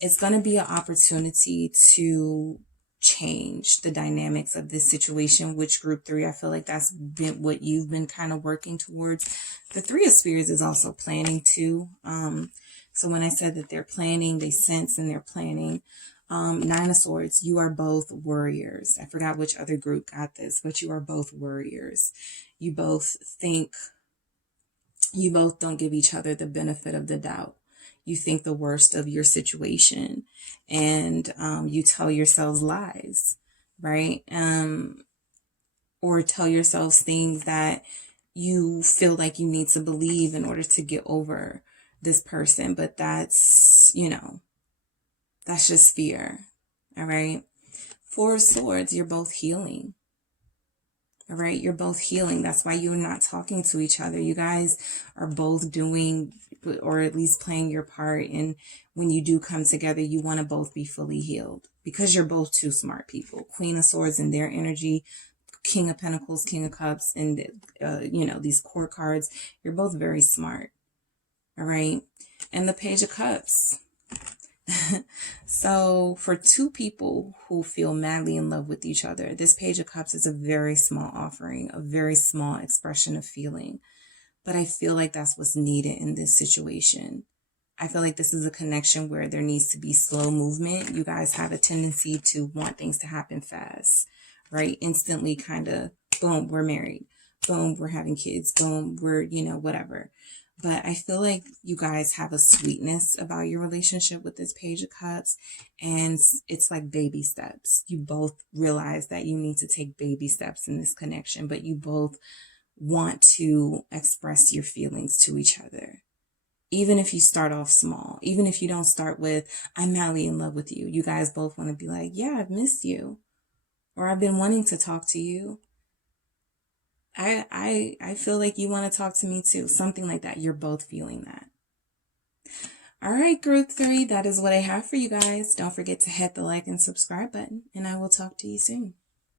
It's going to be an opportunity to change the dynamics of this situation, which group 3, I feel like that's been what you've been kind of working towards. The 3 of Spirits is also planning too. So when I said that they're planning, they sense and they're planning. 9 of Swords, you are both warriors. I forgot which other group got this, but you are both warriors. You both don't give each other the benefit of the doubt. You think the worst of your situation, and you tell yourselves lies, right? Or tell yourselves things that you feel like you need to believe in order to get over this person. But that's, that's just fear. All right. 4 of Swords, you're both healing. All right. You're both healing. That's why you're not talking to each other. You guys are both doing, or at least playing your part. And when you do come together, you want to both be fully healed because you're both two smart people. Queen of Swords in their energy, King of Pentacles, King of Cups, and, these court cards. You're both very smart. All right. And the Page of Cups. So for 2 people who feel madly in love with each other, this Page of Cups is a very small offering, a very small expression of feeling. But I feel like that's what's needed in this situation. I feel like this is a connection where there needs to be slow movement. You guys have a tendency to want things to happen fast, right? Instantly, kind of, boom, we're married. Boom, we're having kids. Boom, we're, whatever. But I feel like you guys have a sweetness about your relationship with this Page of Cups. And it's like baby steps. You both realize that you need to take baby steps in this connection, but you both want to express your feelings to each other. Even if you start off small, even if you don't start with, I'm madly in love with you. You guys both want to be like, yeah, I've missed you. Or I've been wanting to talk to you. I feel like you want to talk to me too. Something like that. You're both feeling that. All right, group 3, that is what I have for you guys. Don't forget to hit the like and subscribe button, and I will talk to you soon.